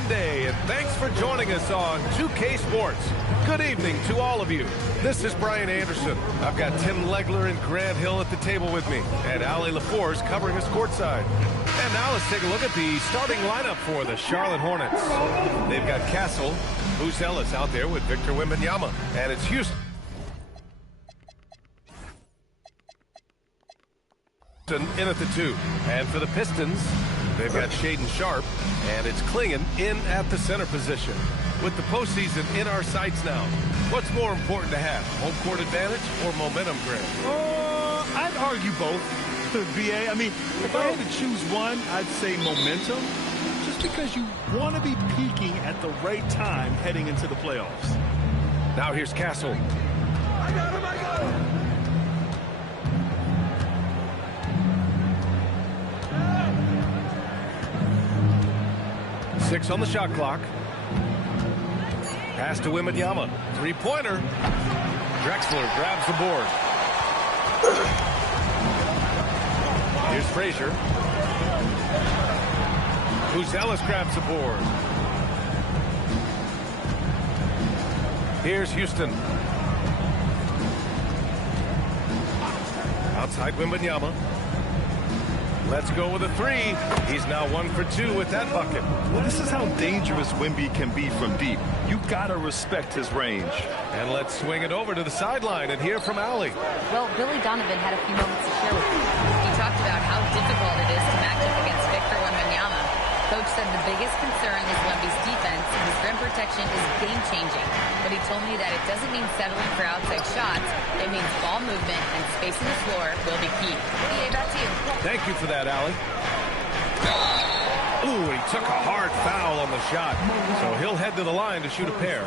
Monday, and thanks for joining us on 2K Sports. Good evening to all of you. This is Brian Anderson. I've got Tim Legler and Grant Hill at the table with me, and Ali LaForce covering us courtside. And now let's take a look at the starting lineup for the Charlotte Hornets. They've got Castle, who's Ellis out there with Victor Wembanyama, and it's Houston in at the 2. And for the Pistons, they've got Shaedon Sharpe, and it's Klingon in at the center position. With the postseason in our sights now, what's more important to have, home court advantage or momentum, Grant? I'd argue both, BA. I mean, if I had to choose one, I'd say momentum, just because you want to be peaking at the right time heading into the playoffs. Now here's Castle. I got him, I got him. 6 on the shot clock. Pass to Wembanyama. Three-pointer. Drexler grabs the board. Here's Frazier. Ellis grabs the board. Here's Houston. Outside Wembanyama. Let's go with a 3. He's now 1 for 2 with that bucket. Well, this is how dangerous Wemby can be from deep. You gotta respect his range. And let's swing it over to the sideline and hear from Ali. Well, Billy Donovan had a few moments to share with me. He talked about how difficult it is to match up against Victor Wembanyama. Coach said the biggest concern is Wemby's defense, and his rim protection is game-changing. But he told me that it doesn't mean settling for outside shots. It means ball movement and spacing the floor will be key. BA, back to you. Thank you for that, Ali. Ooh, he took a hard foul on the shot, so he'll head to the line to shoot a pair.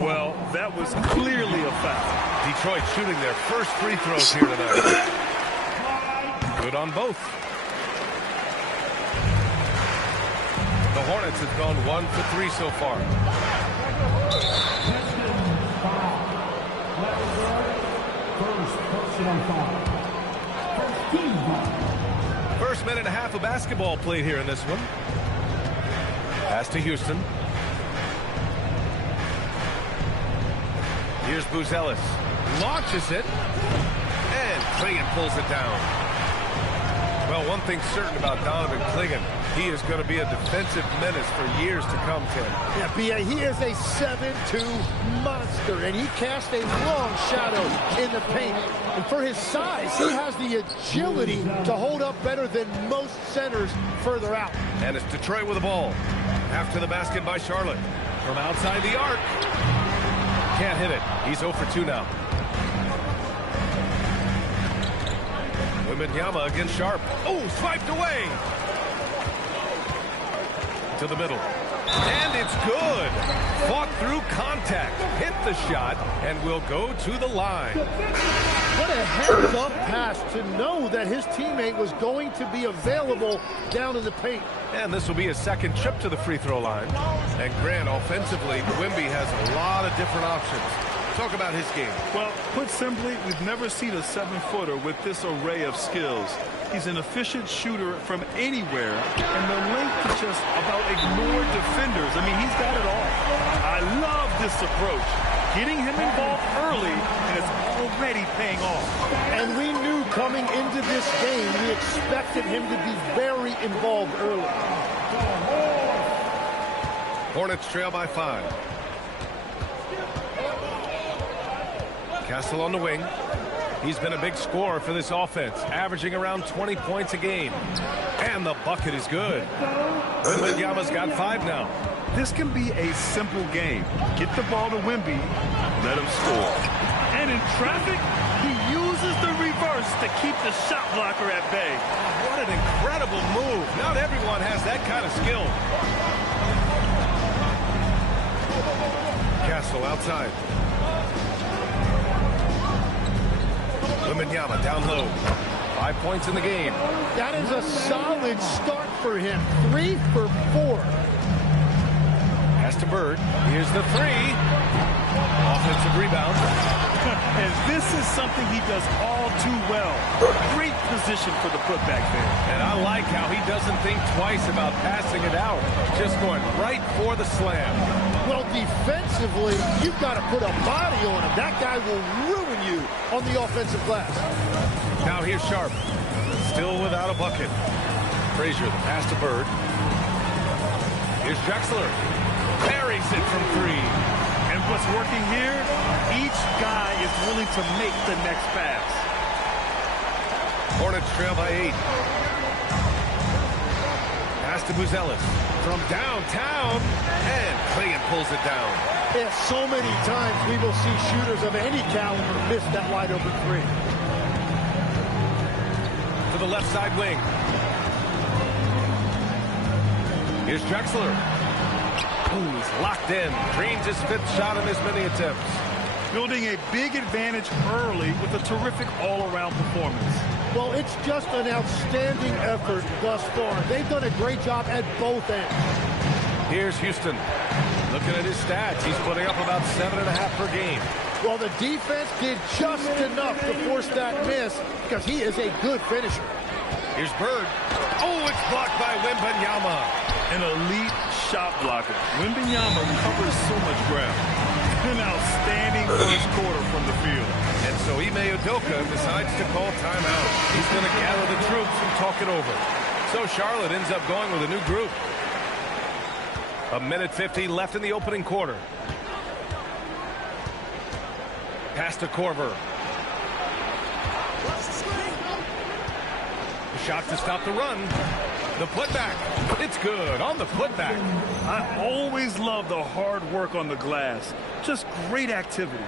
Well, that was clearly a foul. Detroit shooting their first free throws here tonight. Good on both. The Hornets have gone 1 for 3 so far. First minute and a half of basketball played here in this one. Pass to Houston. Here's Ellis. Launches it. And Klingon pulls it down. Well, one thing's certain about Donovan Klingon. He is going to be a defensive menace for years to come, Tim. Yeah, B.A., he is a 7'2" monster, and he casts a long shadow in the paint. And for his size, he has the agility to hold up better than most centers further out. And it's Detroit with the ball. After the basket by Charlotte. From outside the arc. Can't hit it. He's 0 for 2 now. Wembanyama against Sharpe. Oh, swiped away. To the middle. And it's good. Fought through contact. Hit the shot and will go to the line. What a heads-up pass to know that his teammate was going to be available down in the paint. And this will be his second trip to the free throw line. And Grant, offensively, Wemby has a lot of different options. Talk about his game. Well, put simply, we've never seen a 7-footer with this array of skills. He's an efficient shooter from anywhere, and the length to just about ignore defenders. I mean, he's got it all. I love this approach. Getting him involved early, and it's already paying off. And we knew coming into this game, we expected him to be very involved early. Hornets trail by 5. Castle on the wing. He's been a big scorer for this offense, averaging around 20 points a game. And the bucket is good. Wembanyama's got 5 now. This can be a simple game. Get the ball to Wemby, let him score. And in traffic, he uses the reverse to keep the shot blocker at bay. What an incredible move. Not everyone has that kind of skill. Castle outside. Wembanyama down low. 5 points in the game. That is a solid start for him. 3 for 4. Pass to Bird. Here's the three. Offensive rebound. And this is something he does all too well. Great position for the putback there. And I like how he doesn't think twice about passing it out. Just going right for the slam. Well, defensively, you've got to put a body on him. That guy will ruin you on the offensive glass. Now here's Sharp. Still without a bucket. Frazier, the pass to Bird. Here's Drexler. Buries it from three. And what's working here, each guy is willing to make the next pass. Hornets trail by 8. Pass to Buzelis. From downtown. And Clingan pulls it down. Yeah, so many times we will see shooters of any caliber miss that wide open three. To the left side wing. Here's Drexler. Ooh, he's locked in. Drains his 5th shot in as many attempts. Building a big advantage early with a terrific all-around performance. Well, it's just an outstanding effort thus far. They've done a great job at both ends. Here's Houston. Looking at his stats, he's putting up about 7.5 per game. Well, the defense did just enough to force that miss because he is a good finisher. Here's Bird. Oh, it's blocked by Wembanyama. An elite shot blocker. Wembanyama covers so much ground. An outstanding first quarter from the field. And so Ime Udoka decides to call timeout. He's going to gather the troops and talk it over. So Charlotte ends up going with a new group. 1:50 left in the opening quarter. Pass to Korver. The shot to stop the run. The putback. It's good on the putback. I always love the hard work on the glass. Just great activity.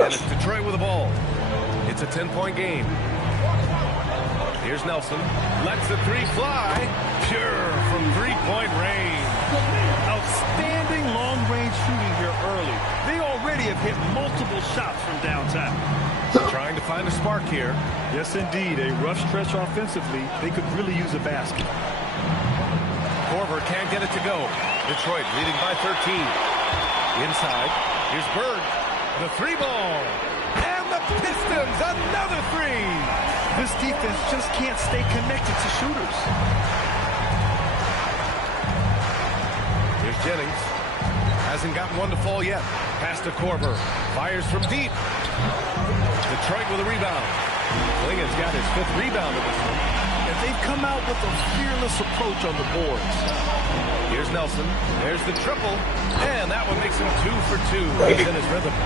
And it's Detroit with the ball. It's a 10-point game. Here's Nelson. Lets the three fly. Pure from three-point range. Outstanding long-range shooting here early. They already have hit multiple shots from downtown. Trying to find a spark here. Yes, indeed. A rough stretch offensively. They could really use a basket. Korver can't get it to go. Detroit leading by 13. Inside. Here's Bird. The three ball. And the Pistons, another three. This defense just can't stay connected to shooters. Here's Jennings. Hasn't gotten one to fall yet. Pass to Korver. Fires from deep. Detroit with a rebound. Clingan's got his 5th rebound in this one. And they've come out with a fearless approach on the boards. Here's Nelson. There's the triple. And that one makes him 2 for 2. He's in his rhythm.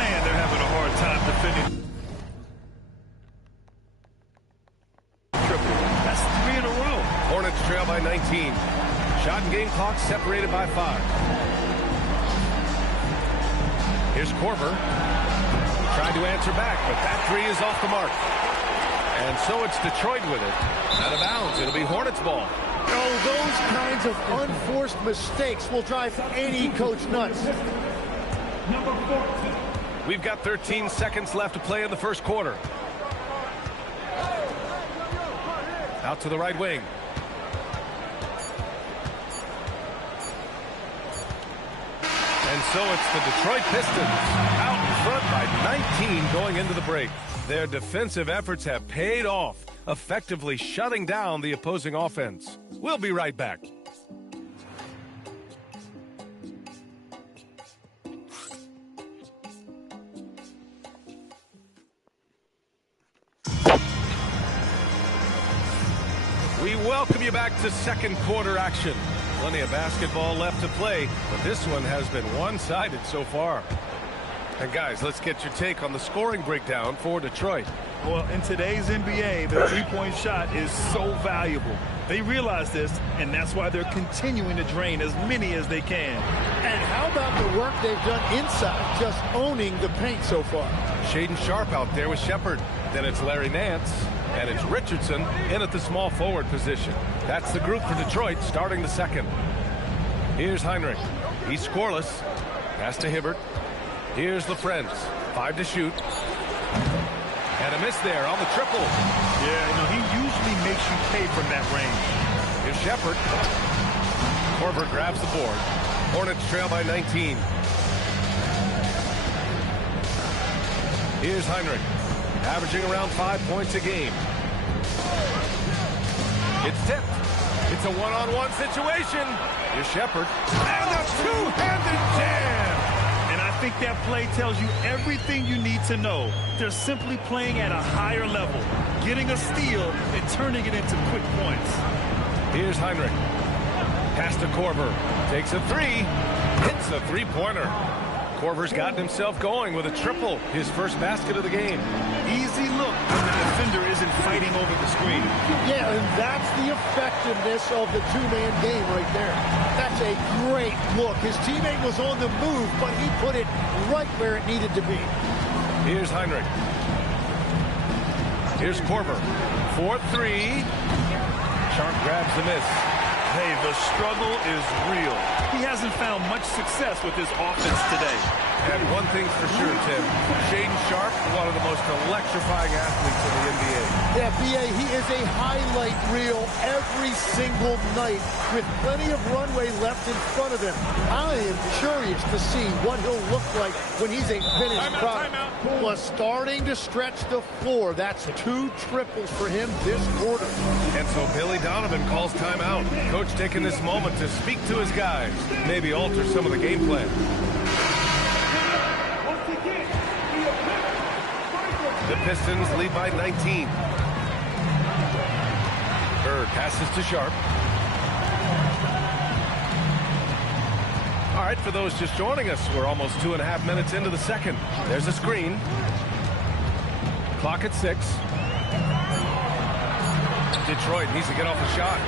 Man, they're having a hard time defending. Triple. That's 3 in a row. Hornets trail by 19. Shot and game clock separated by 5. Here's Korver. Tried to answer back, but that three is off the mark. And so it's Detroit with it. Out of bounds. It'll be Hornets ball. Oh, those kinds of unforced mistakes will drive any coach nuts. We've got 13 seconds left to play in the first quarter. Out to the right wing. And so it's the Detroit Pistons out in front by 19 going into the break. Their defensive efforts have paid off, effectively shutting down the opposing offense. We'll be right back. We welcome you back to second quarter action. Plenty of basketball left to play, but this one has been one-sided so far. And guys, let's get your take on the scoring breakdown for Detroit. Well, in today's NBA, the three-point shot is so valuable. They realize this, and that's why they're continuing to drain as many as they can. And how about the work they've done inside, just owning the paint so far? Shaden Sharp out there with Shepard. Then it's Larry Nance, and it's Richardson in at the small forward position. That's the group for Detroit starting the second. Here's Heinrich. He's scoreless. Pass to Hibbert. Here's LaFrentz. 5 to shoot. And a miss there on the triple. Yeah, he usually makes you pay from that range. Here's Shepard. Korver grabs the board. Hornets trail by 19. Here's Heinrich, averaging around 5 points a game. It's tipped. It's a one-on-one situation. Here's Shepherd. And a two-handed jam. And I think that play tells you everything you need to know. They're simply playing at a higher level, getting a steal and turning it into quick points. Here's Heinrich. Pass to Korver. Takes a three. Hits a three-pointer. Korver's gotten himself going with a triple, his first basket of the game. Easy look when the defender isn't fighting over the screen. Yeah, and that's the effectiveness of the two-man game right there. That's a great look. His teammate was on the move, but he put it right where it needed to be. Here's Heinrich. Here's Korver. 4-3. Sharp grabs the miss. Hey, the struggle is real. He hasn't found much success with his offense today. And one thing's for sure, Tim. Shaedon Sharpe, one of the most electrifying athletes in the NBA. Yeah, B.A., he is a highlight reel every single night with plenty of runway left in front of him. I am curious to see what he'll look like when he's a finished product. Was starting to stretch the floor. That's 2 triples for him this quarter. And so Billy Donovan calls timeout. Coach taking this moment to speak to his guys, maybe alter some of the game plan. The Pistons lead by 19. Bird passes to Sharpe. All right, for those just joining us, we're almost 2.5 minutes into the second. There's a screen. Clock at 6. Detroit needs to get off a shot.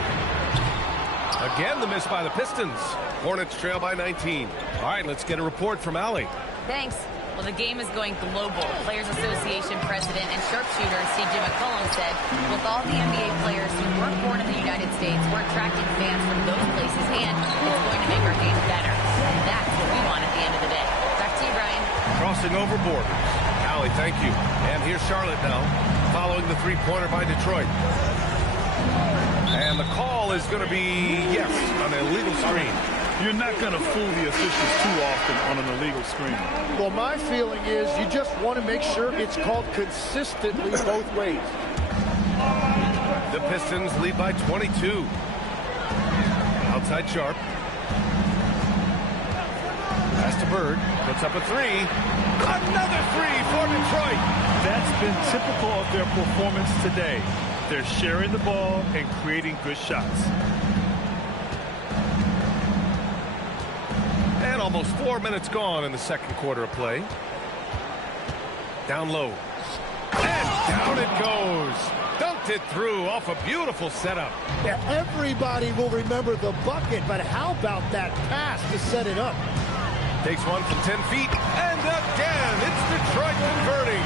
Again, the miss by the Pistons. Hornets trail by 19. All right, let's get a report from Allie. Thanks. Well, the game is going global. Players Association President and sharpshooter C.J. McCollum said, with all the NBA players who weren't born in the United States, we're attracting fans from those places, and it's going to make our game better. And that's what we want at the end of the day. Back to you, Brian. Crossing over borders. Allie, thank you. And here's Charlotte now, following the three-pointer by Detroit. And the call is going to be, yes, an illegal screen. You're not going to fool the officials too often on an illegal screen. Well, my feeling is you just want to make sure it's called consistently both ways. The Pistons lead by 22. Outside Sharpe. Pass to Bird. Puts up a three. Another three for Detroit. That's been typical of their performance today. They're sharing the ball and creating good shots. And almost 4 minutes gone in the second quarter of play. Down low. And down it goes. Dunked it through off a beautiful setup. Yeah, everybody will remember the bucket, but how about that pass to set it up? Takes one from 10 feet. And again, it's Detroit converting.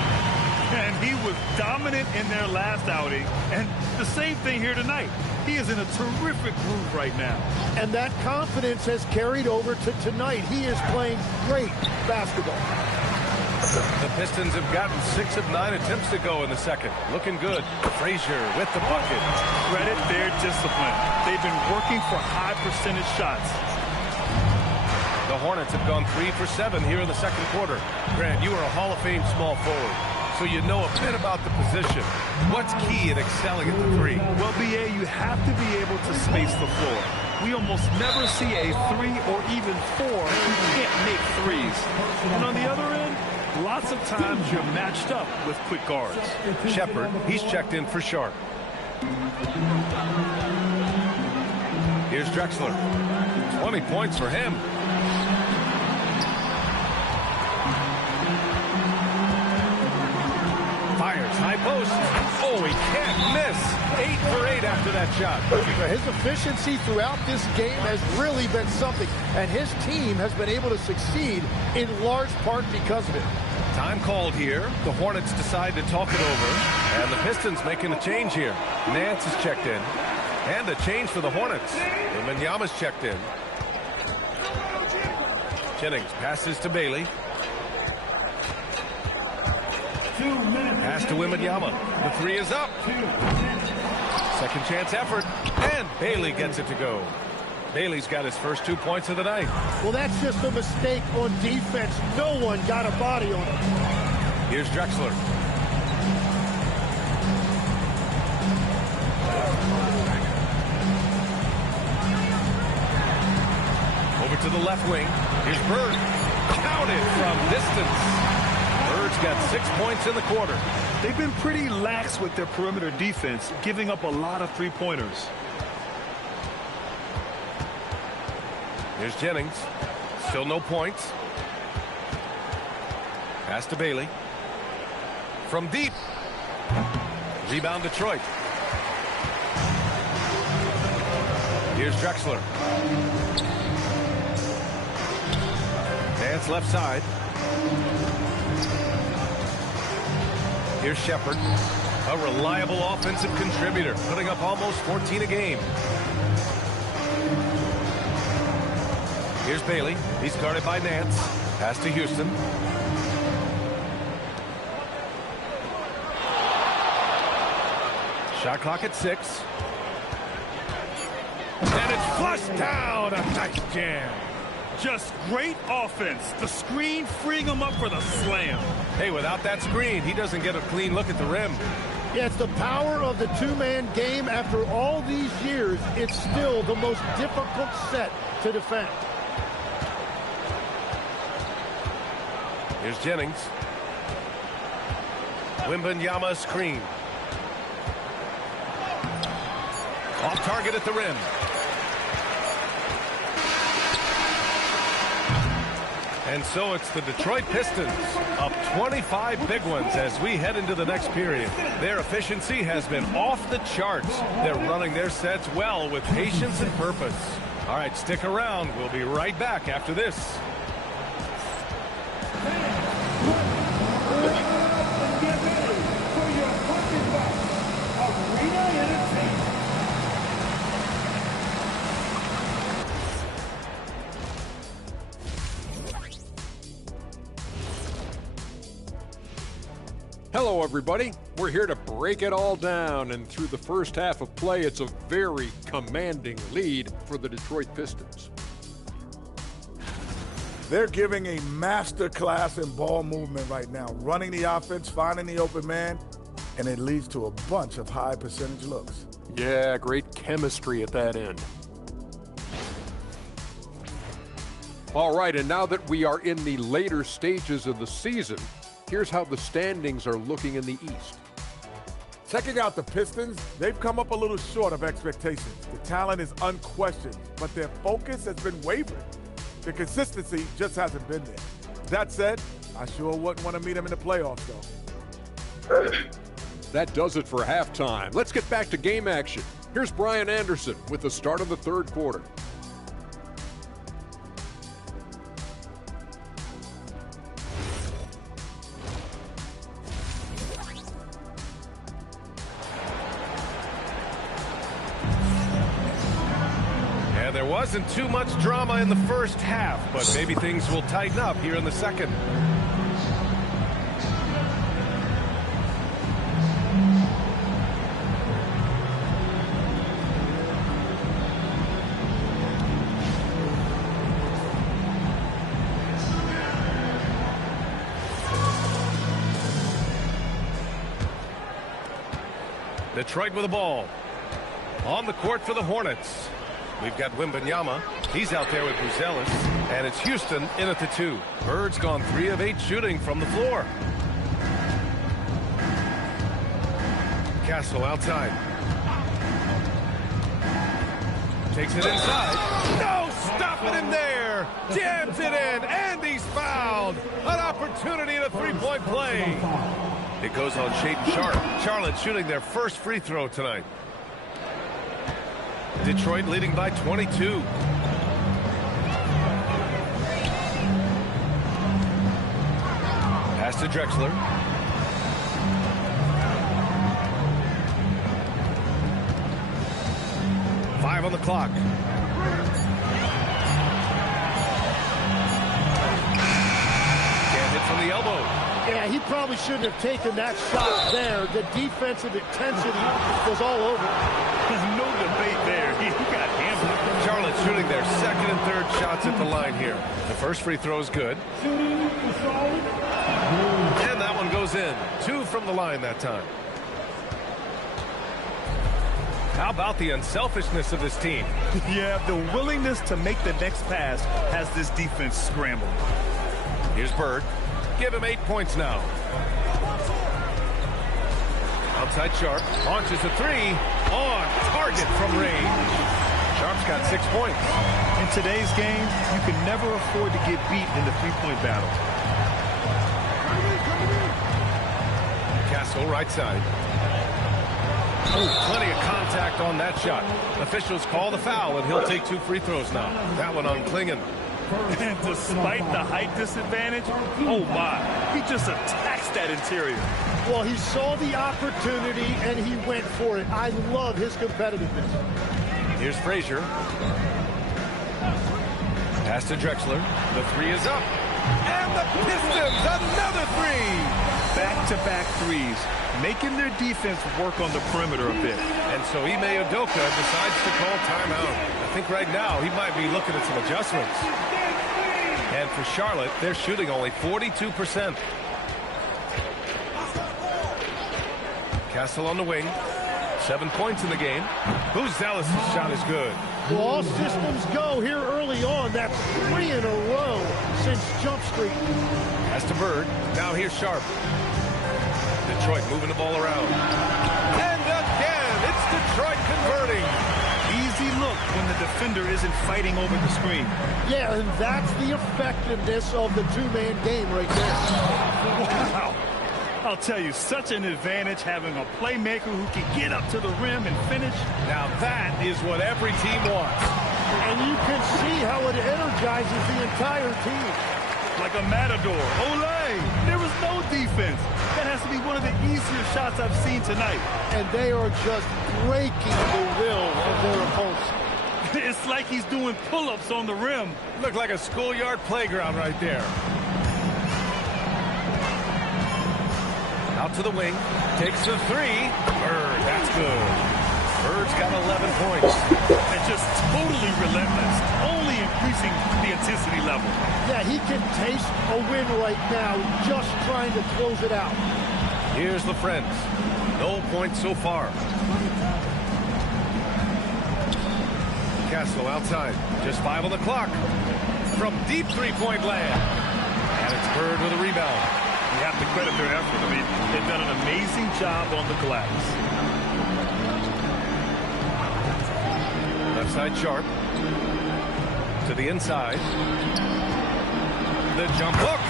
And he was dominant in their last outing. And the same thing here tonight. He is in a terrific groove right now. And that confidence has carried over to tonight. He is playing great basketball. The Pistons have gotten 6 of 9 attempts to go in the second. Looking good. Frazier with the bucket. Credit their discipline. They've been working for high percentage shots. The Hornets have gone 3 for 7 here in the second quarter. Grant, you are a Hall of Fame small forward, so you know a bit about the position. What's key in excelling at the three? Well, B.A., you have to be able to space the floor. We almost never see a 3 or even 4 who can't make threes. And on the other end, lots of times you're matched up with quick guards. Shepherd, he's checked in for Sharpe. Here's Drexler. 20 points for him. Fires, high post. Oh, he can't miss. 8 for 8 after that shot. His efficiency throughout this game has really been something, and his team has been able to succeed in large part because of it. Time called here. The Hornets decide to talk it over, and the Pistons making a change here. Nance is checked in, and a change for the Hornets. Wembyama's checked in. Jennings passes to Bailey. Pass to Wembyama. The three is up. Second chance effort, and Bailey gets it to go. Bailey's got his first 2 points of the night. Well, that's just a mistake on defense. No one got a body on him. Here's Drexler. Over to the left wing. Here's Bird. Counted from distance. Bird's got 6 points in the quarter. They've been pretty lax with their perimeter defense, giving up a lot of three-pointers. Here's Jennings. Still no points. Pass to Bailey. From deep. Rebound Detroit. Here's Drexler. Dance left side. Here's Shepard. A reliable offensive contributor, putting up almost 14 a game. Here's Bailey. He's guarded by Nance. Pass to Houston. Shot clock at 6. And it's flushed down. A nice jam. Just great offense. The screen freeing him up for the slam. Hey, without that screen, he doesn't get a clean look at the rim. Yeah, it's the power of the two-man game. After all these years, it's still the most difficult set to defend. Here's Jennings. Wembanyama screen. Off target at the rim. And so it's the Detroit Pistons up 25 big ones as we head into the next period. Their efficiency has been off the charts. They're running their sets well with patience and purpose. All right, stick around. We'll be right back after this. Hello, everybody. We're here to break it all down, and through the first half of play, it's a very commanding lead for the Detroit Pistons. They're giving a master class in ball movement right now, running the offense, finding the open man, and it leads to a bunch of high percentage looks. Yeah, great chemistry at that end. All right, and now that we are in the later stages of the season, here's how the standings are looking in the East. Checking out the Pistons, they've come up a little short of expectations. The talent is unquestioned, but their focus has been wavering. The consistency just hasn't been there. That said, I sure wouldn't want to meet them in the playoffs, though. That does it for halftime. Let's get back to game action. Here's Brian Anderson with the start of the third quarter. There wasn't too much drama in the first half, but maybe things will tighten up here in the second. Detroit with the ball. On the court for the Hornets. We've got Wembanyama. He's out there with Buzelis. And it's Houston in at the 2. Bird's gone 3 of 8 shooting from the floor. Castle outside. Takes it inside. No, stopping him there. Jams it in, and he's fouled. An opportunity in a three-point play. It goes on Shaedon Sharpe. Charlotte shooting their first free throw tonight. Detroit leading by 22. Pass to Drexler. Five on the clock. Can't hit from the elbow. Yeah, he probably shouldn't have taken that shot there. The defensive intensity was all over. There's no debate there. He got hammered. Charlotte shooting their second and third shots at the line here. The first free throw is good. And that one goes in. 2 from the line that time. How about the unselfishness of this team? Yeah, the willingness to make the next pass has this defense scrambled. Here's Bird. Give him 8 points now. Outside Sharp. Launches a 3. On target from range. Sharp's got 6 points. In today's game, you can never afford to get beat in the three-point battle. Castle right side. Oh, plenty of contact on that shot. Officials call the foul, and he'll take 2 free throws now. That one on Klingon. And despite the height disadvantage, oh my, he just attacks that interior. Well, he saw the opportunity, and he went for it. I love his competitiveness. Here's Frazier. Pass to Drexler. The 3 is up. And the Pistons, another 3. Back-to-back threes, making their defense work on the perimeter a bit. And so Ime Udoka decides to call timeout. I think right now he might be looking at some adjustments. And for Charlotte, they're shooting only 42%. Castle on the wing. 7 points in the game. Buzelis' shot is good. Well, all systems go here early on. That's 3 in a row since Jump Street. Pass to Bird. Now here's Sharp. Detroit moving the ball around. And again, it's Detroit converting. Easy look when the defender isn't fighting over the screen. Yeah, and that's the effectiveness of the two-man game right there. Wow. I'll tell you, such an advantage having a playmaker who can get up to the rim and finish. Now that is what every team wants. And you can see how it energizes the entire team. Like a matador. Olay! There was no defense. That has to be one of the easier shots I've seen tonight. And they are just breaking the will of their opponents. It's like he's doing pull-ups on the rim. Looked like a schoolyard playground right there. Out to the wing. Takes the 3. Bird, that's good. Bird's got 11 points. And just totally relentless. Only increasing the intensity level. Yeah, he can taste a win right now, just trying to close it out. Here's the Friends. No points so far. Castle outside. Just 5 on the clock. From deep three-point land. And it's Bird with a rebound. You have to credit their effort. I mean, they've done an amazing job on the glass. Left side Sharp. To the inside. The jump hook.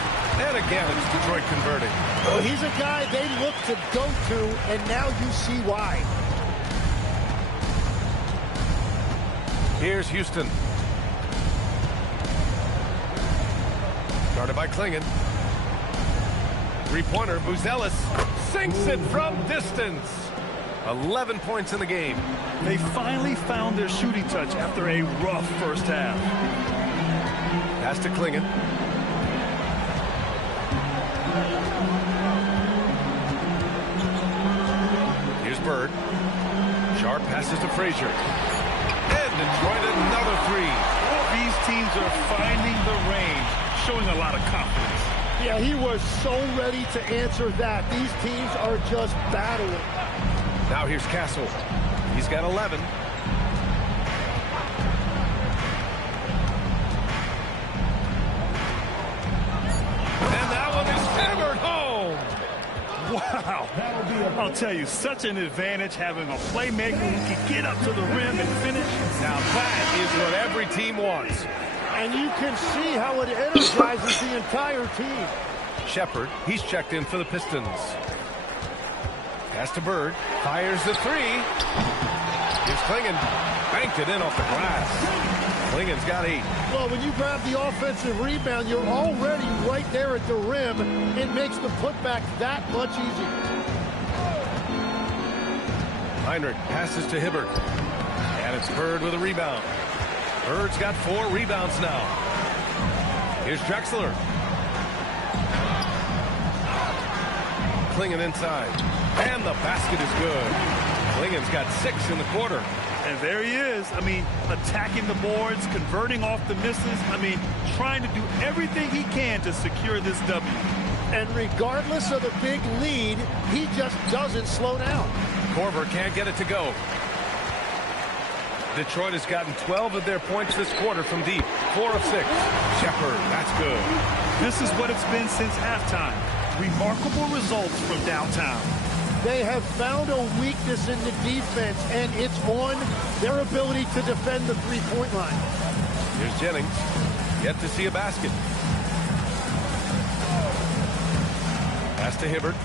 And again, it's Detroit converting. Well, he's a guy they look to go to, and now you see why. Here's Houston. Guarded by Klingon. Three-pointer, Buzelis sinks it from distance. 11 points in the game. They finally found their shooting touch after a rough first half. Pass to Klingon. Here's Bird. Sharp passes to Frazier. And Detroit another 3. These teams are finding the range, showing a lot of confidence. Yeah, he was so ready to answer that. These teams are just battling. Now here's Castle. He's got 11. And that one is hammered home. Wow. I'll tell you, such an advantage having a playmaker who can get up to the rim and finish. Now that is what every team wants. And you can see how it energizes the entire team. Shepard, he's checked in for the Pistons. Pass to Bird, fires the 3. Here's Klingon, banked it in off the glass. Klingon's got 8. Well, when you grab the offensive rebound, you're already right there at the rim. It makes the putback that much easier. Heinrich passes to Hibbert. And it's Bird with a rebound. Bird's got 4 rebounds now. Here's Drexler. Klingon inside. And the basket is good. Klingon's got 6 in the quarter. And there he is. I mean, attacking the boards, converting off the misses. I mean, trying to do everything he can to secure this W. And regardless of the big lead, he just doesn't slow down. Korver can't get it to go. Detroit has gotten 12 of their points this quarter from deep. 4 of 6. Shepard, that's good. This is what it's been since halftime. Remarkable results from downtown. They have found a weakness in the defense, and it's on their ability to defend the three-point line. Here's Jennings. Yet to see a basket. Pass to Hibbert.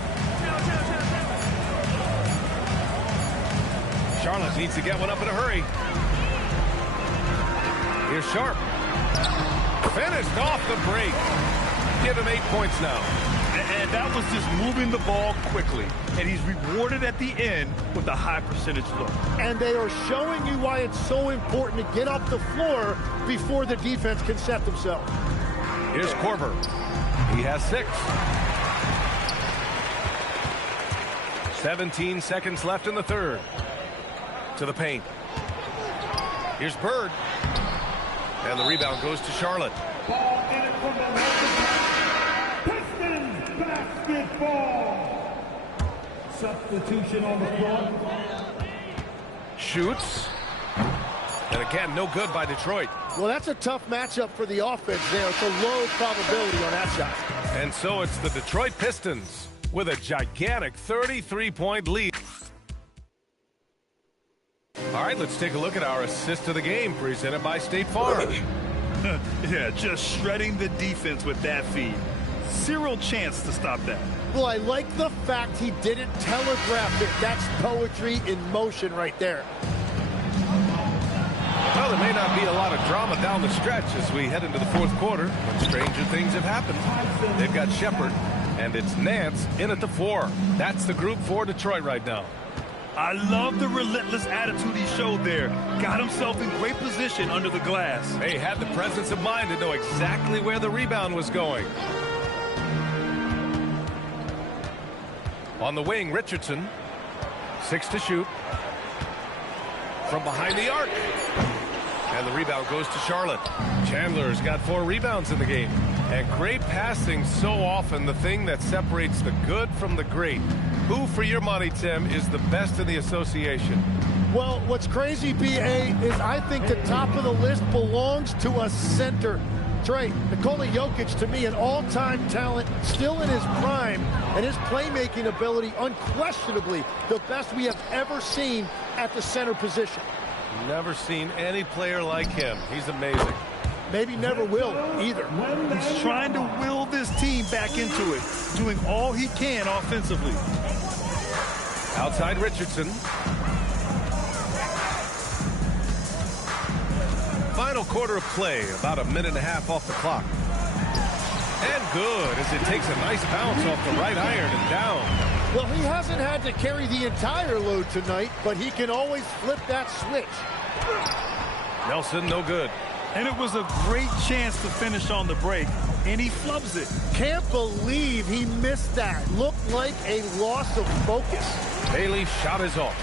Charlotte needs to get one up in a hurry. Here's Sharp. Finished off the break. Give him 8 points now. And that was just moving the ball quickly. And he's rewarded at the end with a high percentage look. And they are showing you why it's so important to get off the floor before the defense can set themselves. Here's Korver. He has 6. 17 seconds left in the third. To the paint. Here's Bird. And the rebound goes to Charlotte. Ball in it from the Pistons basketball. Substitution on the floor. Shoots. And again, no good by Detroit. Well, that's a tough matchup for the offense there. It's a low probability on that shot. And so it's the Detroit Pistons with a gigantic 33-point lead. All right, let's take a look at our assist of the game presented by State Farm. Yeah, just shredding the defense with that feed. Zero chance to stop that. Well, I like the fact he didn't telegraph it. That's poetry in motion right there. Well, there may not be a lot of drama down the stretch as we head into the fourth quarter, but stranger things have happened. They've got Shepard, and it's Nance in at the 4. That's the group for Detroit right now. I love the relentless attitude he showed there. Got himself in great position under the glass. He had the presence of mind to know exactly where the rebound was going. On the wing, Richardson. 6 to shoot. From behind the arc. And the rebound goes to Charlotte. Chandler's got 4 rebounds in the game. And great passing, so often the thing that separates the good from the great. Who, for your money, Tim, is the best in the association? Well, what's crazy, B.A., is I think the top of the list belongs to a center. Trey, Nikola Jokic, to me, an all-time talent, still in his prime, and his playmaking ability, unquestionably, the best we have ever seen at the center position. Never seen any player like him. He's amazing. Maybe never will, either. He's trying to will this team back into it, doing all he can offensively. Outside Richardson. Final quarter of play, about a minute and a half off the clock. And good, as it takes a nice bounce off the right iron and down. Well, he hasn't had to carry the entire load tonight, but he can always flip that switch. Nelson, no good. And it was a great chance to finish on the break, and he flubs it. Can't believe he missed that. Looked like a loss of focus. Bailey's shot is off.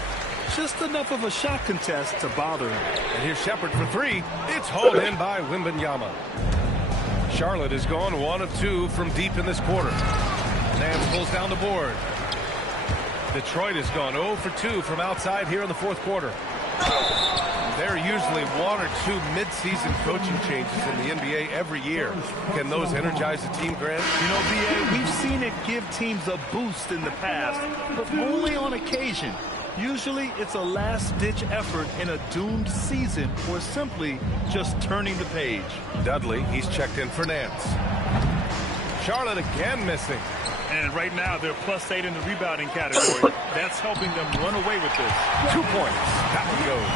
Just enough of a shot contest to bother him. And here's Shepard for 3. It's hauled in by Wembanyama. Charlotte has gone 1 of 2 from deep in this quarter. Nance pulls down the board. Detroit has gone 0 for 2 from outside here in the fourth quarter. There are usually 1 or 2 mid-season coaching changes in the NBA every year. Can those energize the team, Grant? You know, B.A., we've seen it give teams a boost in the past, but only on occasion. Usually it's a last-ditch effort in a doomed season or simply just turning the page. Dudley, he's checked in for Nance. Charlotte again missing. And right now they're +8 in the rebounding category. That's helping them run away with this. 2 points. That one goes.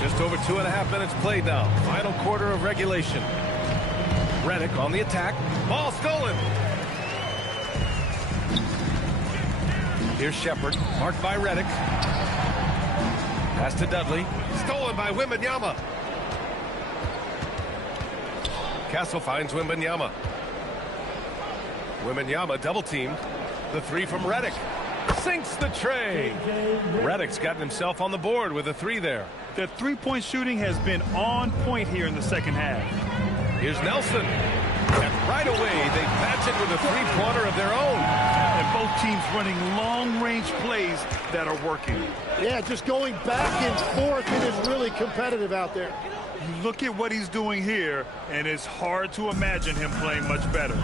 Just over 2.5 minutes played now. Final quarter of regulation. Redick on the attack. Ball stolen. Here's Shepard, marked by Redick. Pass to Dudley. Stolen by Wembanyama. Castle finds Wembanyama. Wembanyama double-teamed. The 3 from Redick. Sinks the tray. Redick's gotten himself on the board with a 3 there. Their three-point shooting has been on point here in the second half. Here's Nelson. And right away, they match it with a three-pointer of their own. And both teams running long-range plays that are working. Yeah, just going back and forth. It is really competitive out there. You look at what he's doing here, and it's hard to imagine him playing much better.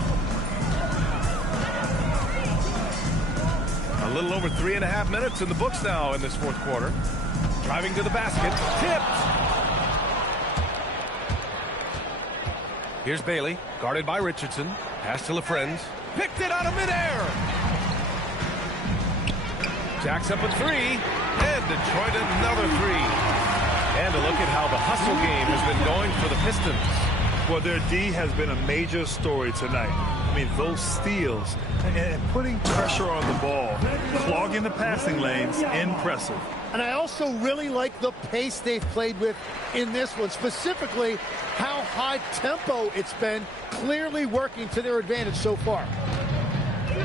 A little over 3.5 minutes in the books now in this fourth quarter. Driving to the basket. Tipped. Here's Bailey, guarded by Richardson. Pass to LaFrenz. Picked it out of midair. Jacks up a 3. And Detroit another 3. And a look at how the hustle game has been going for the Pistons. Well, their D has been a major story tonight. I mean, those steals and putting pressure on the ball, clogging the passing lanes, impressive. And I also really like the pace they've played with in this one, specifically how high tempo it's been, clearly working to their advantage so far.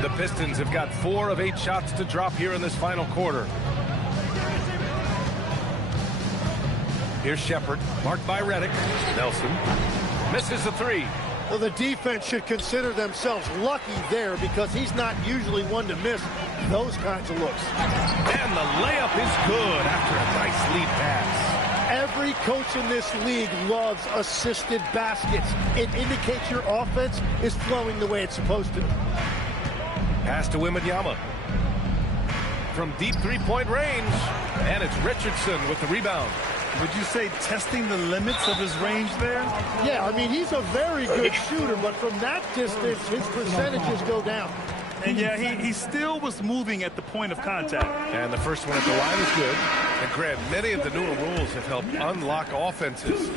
The Pistons have got 4 of 8 shots to drop here in this final quarter. Here's Shepard, marked by Redick. Nelson misses the 3. Well, the defense should consider themselves lucky there because he's not usually one to miss those kinds of looks. And the layup is good after a nice lead pass. Every coach in this league loves assisted baskets. It indicates your offense is flowing the way it's supposed to. Pass to Wemby from deep three-point range. And it's Richardson with the rebound. Would you say testing the limits of his range there? Yeah, I mean, he's a very good shooter, but from that distance, his percentages go down. And yeah, he still was moving at the point of contact. And the first one at the line is good. And Grant, many of the newer rules have helped unlock offenses.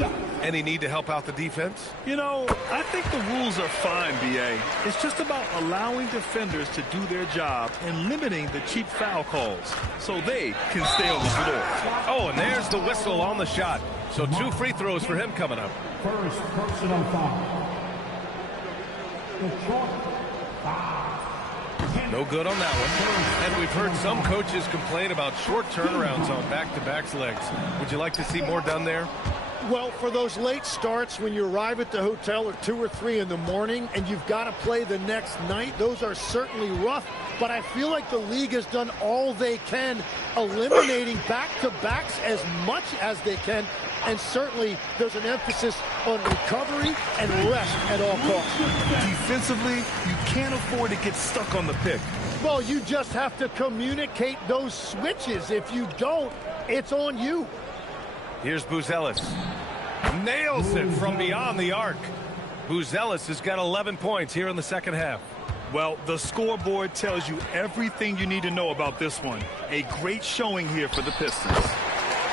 Any need to help out the defense? You know, I think the rules are fine, B.A. It's just about allowing defenders to do their job and limiting the cheap foul calls so they can stay on the floor. Oh, and there's the whistle on the shot. So 2 free throws for him coming up. First personal foul. Detroit, 5. No good on that one. And we've heard some coaches complain about short turnarounds on back-to-backs legs. Would you like to see more done there? Well, for those late starts when you arrive at the hotel at 2 or 3 in the morning and you've got to play the next night, those are certainly rough. But I feel like the league has done all they can, eliminating back-to-backs as much as they can. And certainly there's an emphasis on recovery and rest at all costs. Defensively, you can't afford to get stuck on the pick. Well, you just have to communicate those switches. If you don't, it's on you. Here's Buzelis. Nails it from beyond the arc. Buzelis has got 11 points here in the second half. Well, the scoreboard tells you everything you need to know about this one. A great showing here for the Pistons.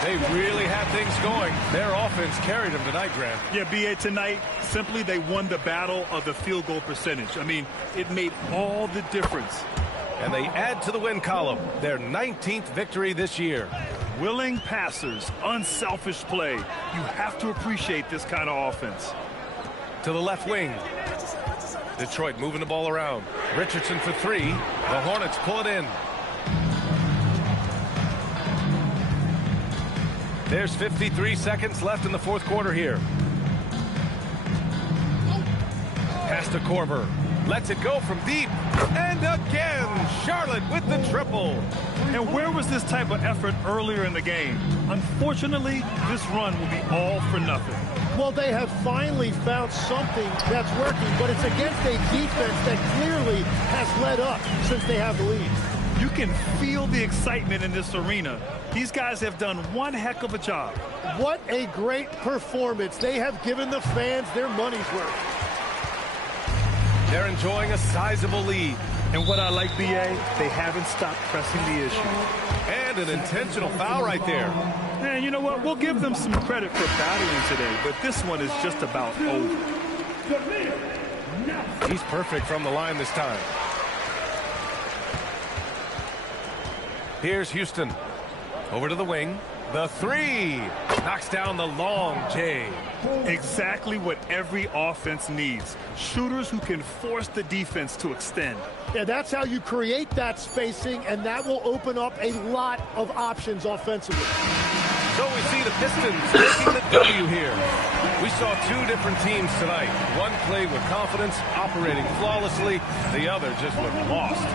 They really had things going. Their offense carried them tonight, Grant. Yeah, B.A., tonight, simply they won the battle of the field goal percentage. I mean, it made all the difference. And they add to the win column, their 19th victory this year. Willing passers, unselfish play. You have to appreciate this kind of offense. To the left wing. Detroit moving the ball around. Richardson for 3. The Hornets pull it in. There's 53 seconds left in the fourth quarter here. Pass to Korver. Lets it go from deep. And again, Charlotte with the triple. And where was this type of effort earlier in the game? Unfortunately, this run will be all for nothing. Well, they have finally found something that's working, but it's against a defense that clearly has led up since they have the lead. You can feel the excitement in this arena. These guys have done one heck of a job. What a great performance. They have given the fans their money's worth. They're enjoying a sizable lead. And what I like, B.A., they haven't stopped pressing the issue. And an intentional foul right there. And you know what? We'll give them some credit for battling today, but this one is just about over. He's perfect from the line this time. Here's Houston. Over to the wing. The three. Knocks down the long J. Exactly what every offense needs. Shooters who can force the defense to extend. Yeah, that's how you create that spacing, and that will open up a lot of options offensively. So we see the Pistons taking the W here. We saw two different teams tonight. One played with confidence, operating flawlessly. The other just looked lost.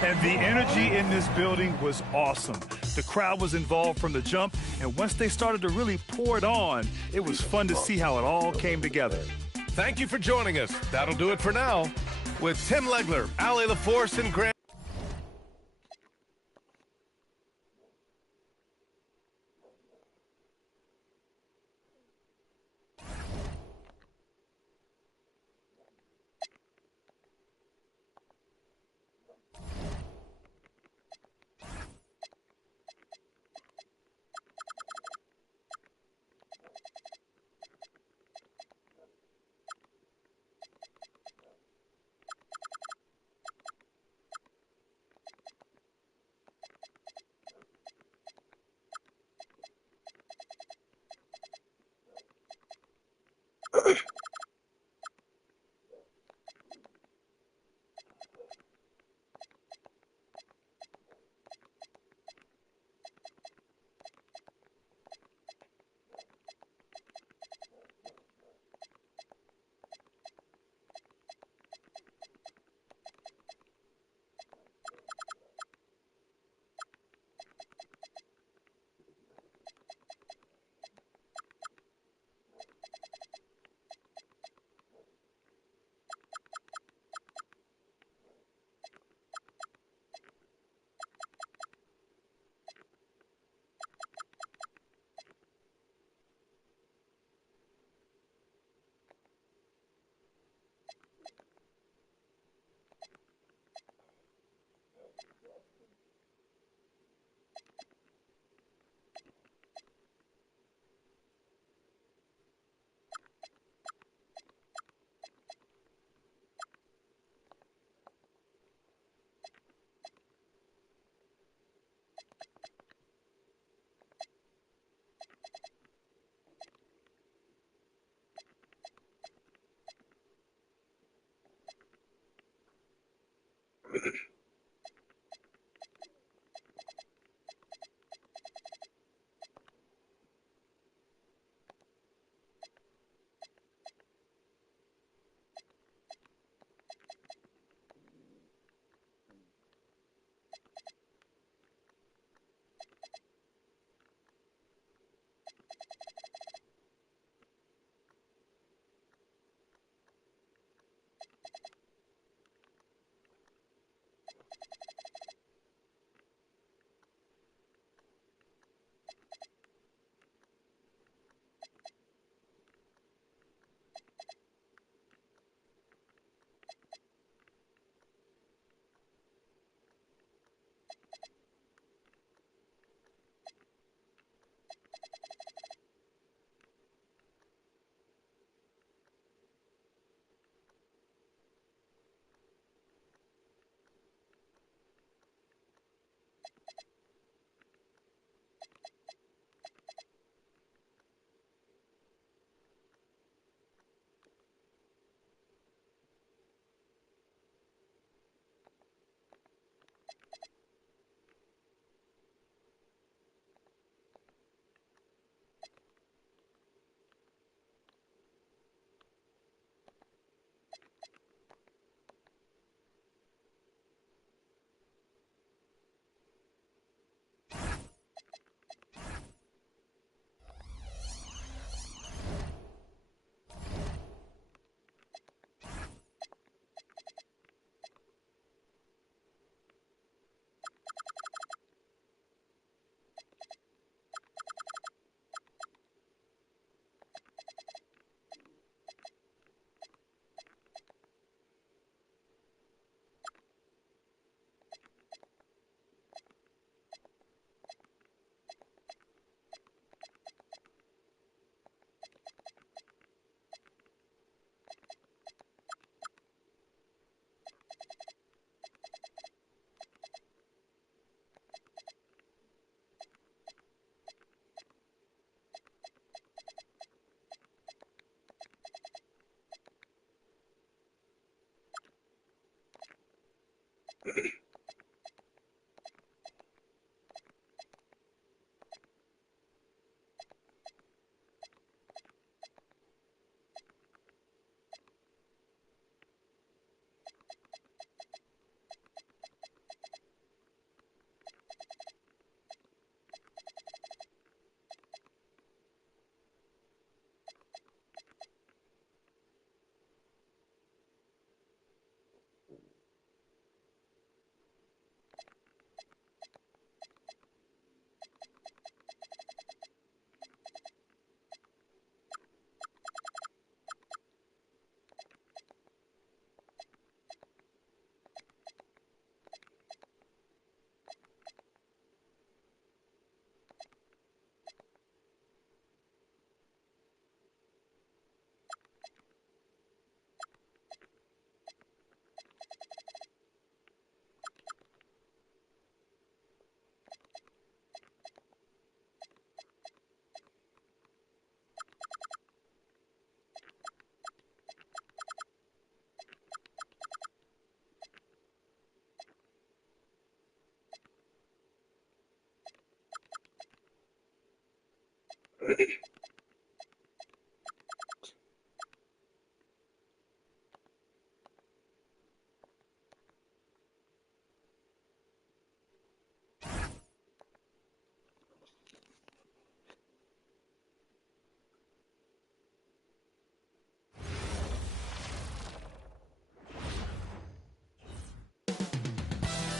And the energy in this building was awesome. The crowd was involved from the jump, and once they started to really pour it on, it was fun to see how it all came together. Thank you for joining us. That'll do it for now. With Tim Legler, Allie LaForce, and Grant.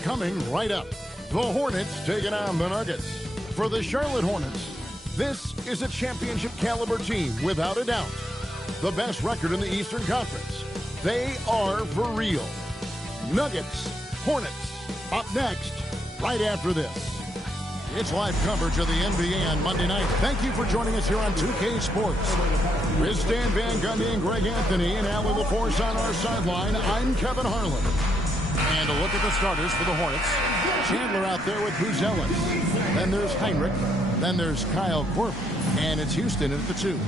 Coming right up, the Hornets taking on the Nuggets. For the Charlotte Hornets, this is a championship caliber team without a doubt. The best record in the Eastern Conference. They are for real. Nuggets, Hornets, up next, right after this. It's live coverage of the NBA on Monday night. Thank you for joining us here on 2K Sports. With Stan Van Gundy and Greg Anthony and Allie LaForce on our sideline, I'm Kevin Harlan. And a look at the starters for the Hornets. Chandler out there with Buzelis. Then there's Heinrich. Then there's Kyle Korver. And it's Houston at the 2.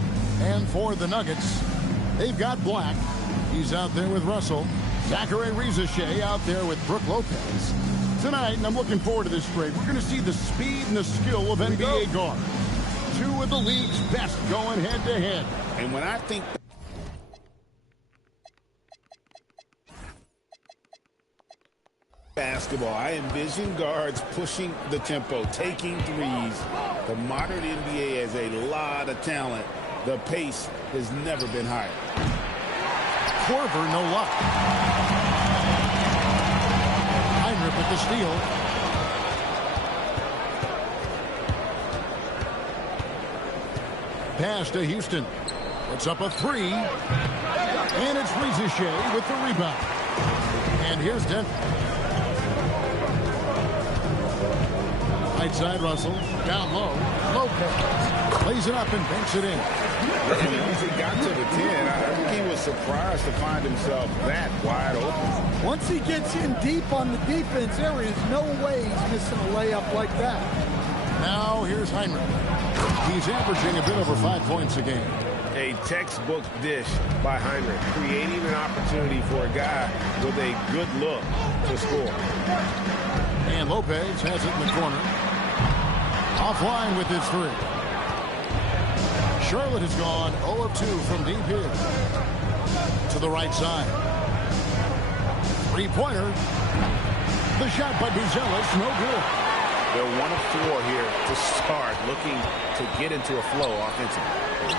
And for the Nuggets, they've got Black. He's out there with Russell. Zachary Rizachet out there with Brook Lopez. Tonight, and I'm looking forward to this break, we're going to see the speed and the skill of NBA guards. Two of the league's best going head-to-head. And when I think basketball, I envision guards pushing the tempo, taking threes. The modern NBA has a lot of talent. The pace has never been higher. Korver, no luck. Heinrich with the steal. Pass to Houston. Puts up a 3. And it's Rizachet with the rebound. And here's Denver. Right side, Russell. Down low. Lopez plays it up and banks it in. And once he got to the 10, I think he was surprised to find himself that wide open. Once he gets in deep on the defense, there is no way he's missing a layup like that. Now here's Heinrich. He's averaging a bit over 5 points a game. A textbook dish by Heinrich, creating an opportunity for a guy with a good look to score. And Lopez has it in the corner. Offline with his 3. Charlotte has gone 0 of 2 from deep here. To the right side. 3-pointer. The shot by Buzelis, no good. They're 1 of 4 here to start, looking to get into a flow offensively.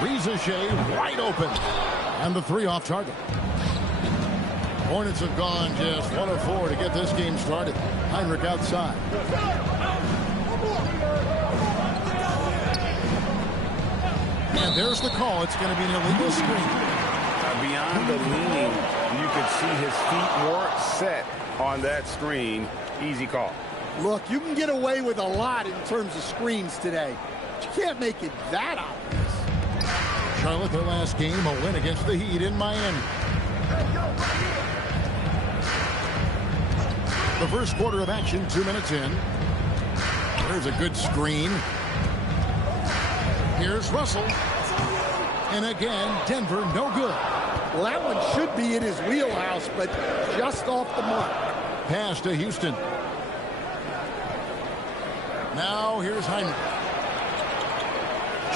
Rizachet wide open. And the 3 off target. Hornets have gone just 1 of 4 to get this game started. Heinrich outside. And there's the call. It's going to be an illegal screen. Beyond the leaning, you could see his feet weren't set on that screen. Easy call. Look, you can get away with a lot in terms of screens today. But you can't make it that obvious. Charlotte, their last game, a win against the Heat in Miami. The first quarter of action, 2 minutes in. There's a good screen. Here's Russell. And again, Denver, no good. Well, that one should be in his wheelhouse, but just off the mark. Pass to Houston. Now here's Heinrich.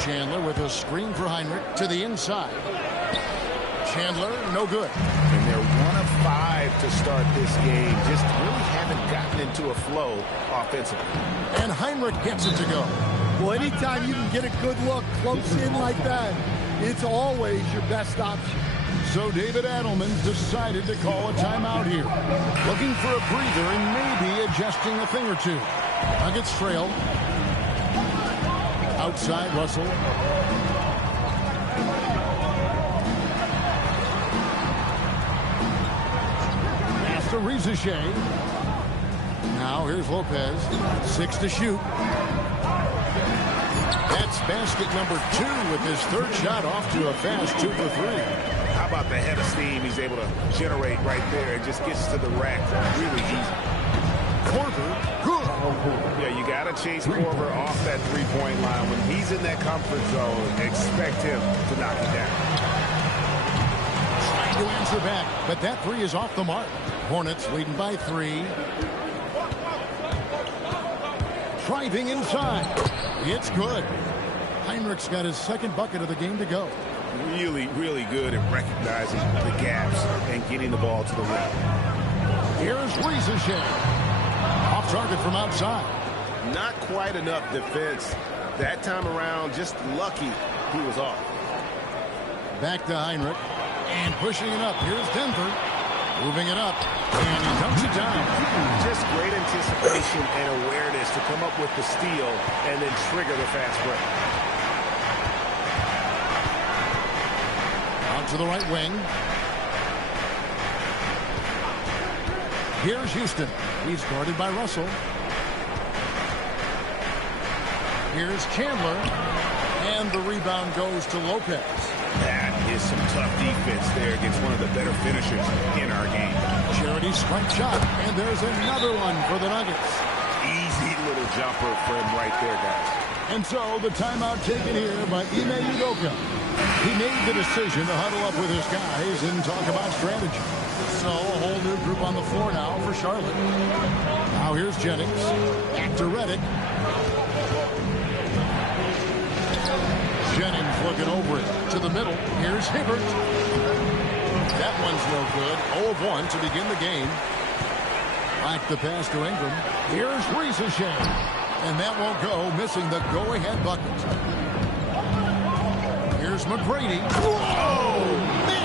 Chandler with a screen for Heinrich to the inside. Chandler, no good. And they're 1 of 5 to start this game. Just really haven't gotten into a flow offensively. And Heinrich gets it to go. Well, anytime you can get a good look close in like that, it's always your best option. So David Adelman decided to call a timeout here. Looking for a breather and maybe adjusting a thing or two. Nuggets trail. Outside, Russell. Pass to Rizichet. Now here's Lopez. 6 to shoot. That's basket number 2 with his third shot off to a fast 2 for 3. How about the head of steam he's able to generate right there? It just gets to the rack really easy. Korver, good. Yeah, you got to chase Korver off that three-point line. When he's in that comfort zone, expect him to knock it down. Trying to answer back, but that 3 is off the mark. Hornets leading by 3. Driving inside. It's good. Heinrich's got his second bucket of the game to go. Really, really good at recognizing the gaps and getting the ball to the rim. Here's Rizichet. Off target from outside. Not quite enough defense that time around. Just lucky he was off. Back to Heinrich. And pushing it up. Here's Denver. Moving it up. And he dumps it down. Just great anticipation and awareness to come up with the steal and then trigger the fast break. Out to the right wing. Here's Houston. He's guarded by Russell. Here's Chandler. And the rebound goes to Lopez. That is some tough defense there against one of the better finishers in our game. Charity strike shot. And there's another one for the Nuggets. Easy little jumper for him right there, guys. And so the timeout taken here by Ime Udoka. He made the decision to huddle up with his guys and talk about strategy. So a whole new group on the floor now for Charlotte. Now here's Jennings. Back to Redick. Jennings looking over it to the middle. Here's Hibbert. That one's no good. 0 of 1 to begin the game. Back the pass to Ingram. Here's Rizichet. And that won't go, missing the go-ahead bucket. Here's McGrady. Oh, man!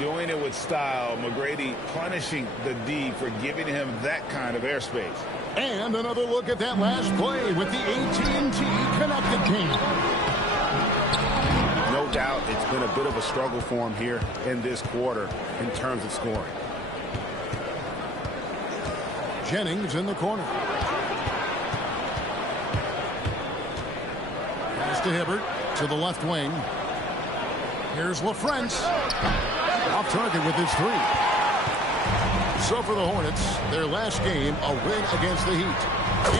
Doing it with style. McGrady punishing the D for giving him that kind of airspace. And another look at that last play with the AT&T connected team. No doubt it's been a bit of a struggle for him here in this quarter in terms of scoring. Jennings in the corner. Pass to Hibbert to the left wing. Here's LaFrance. Off target with his 3. So for the Hornets, their last game, a win against the Heat.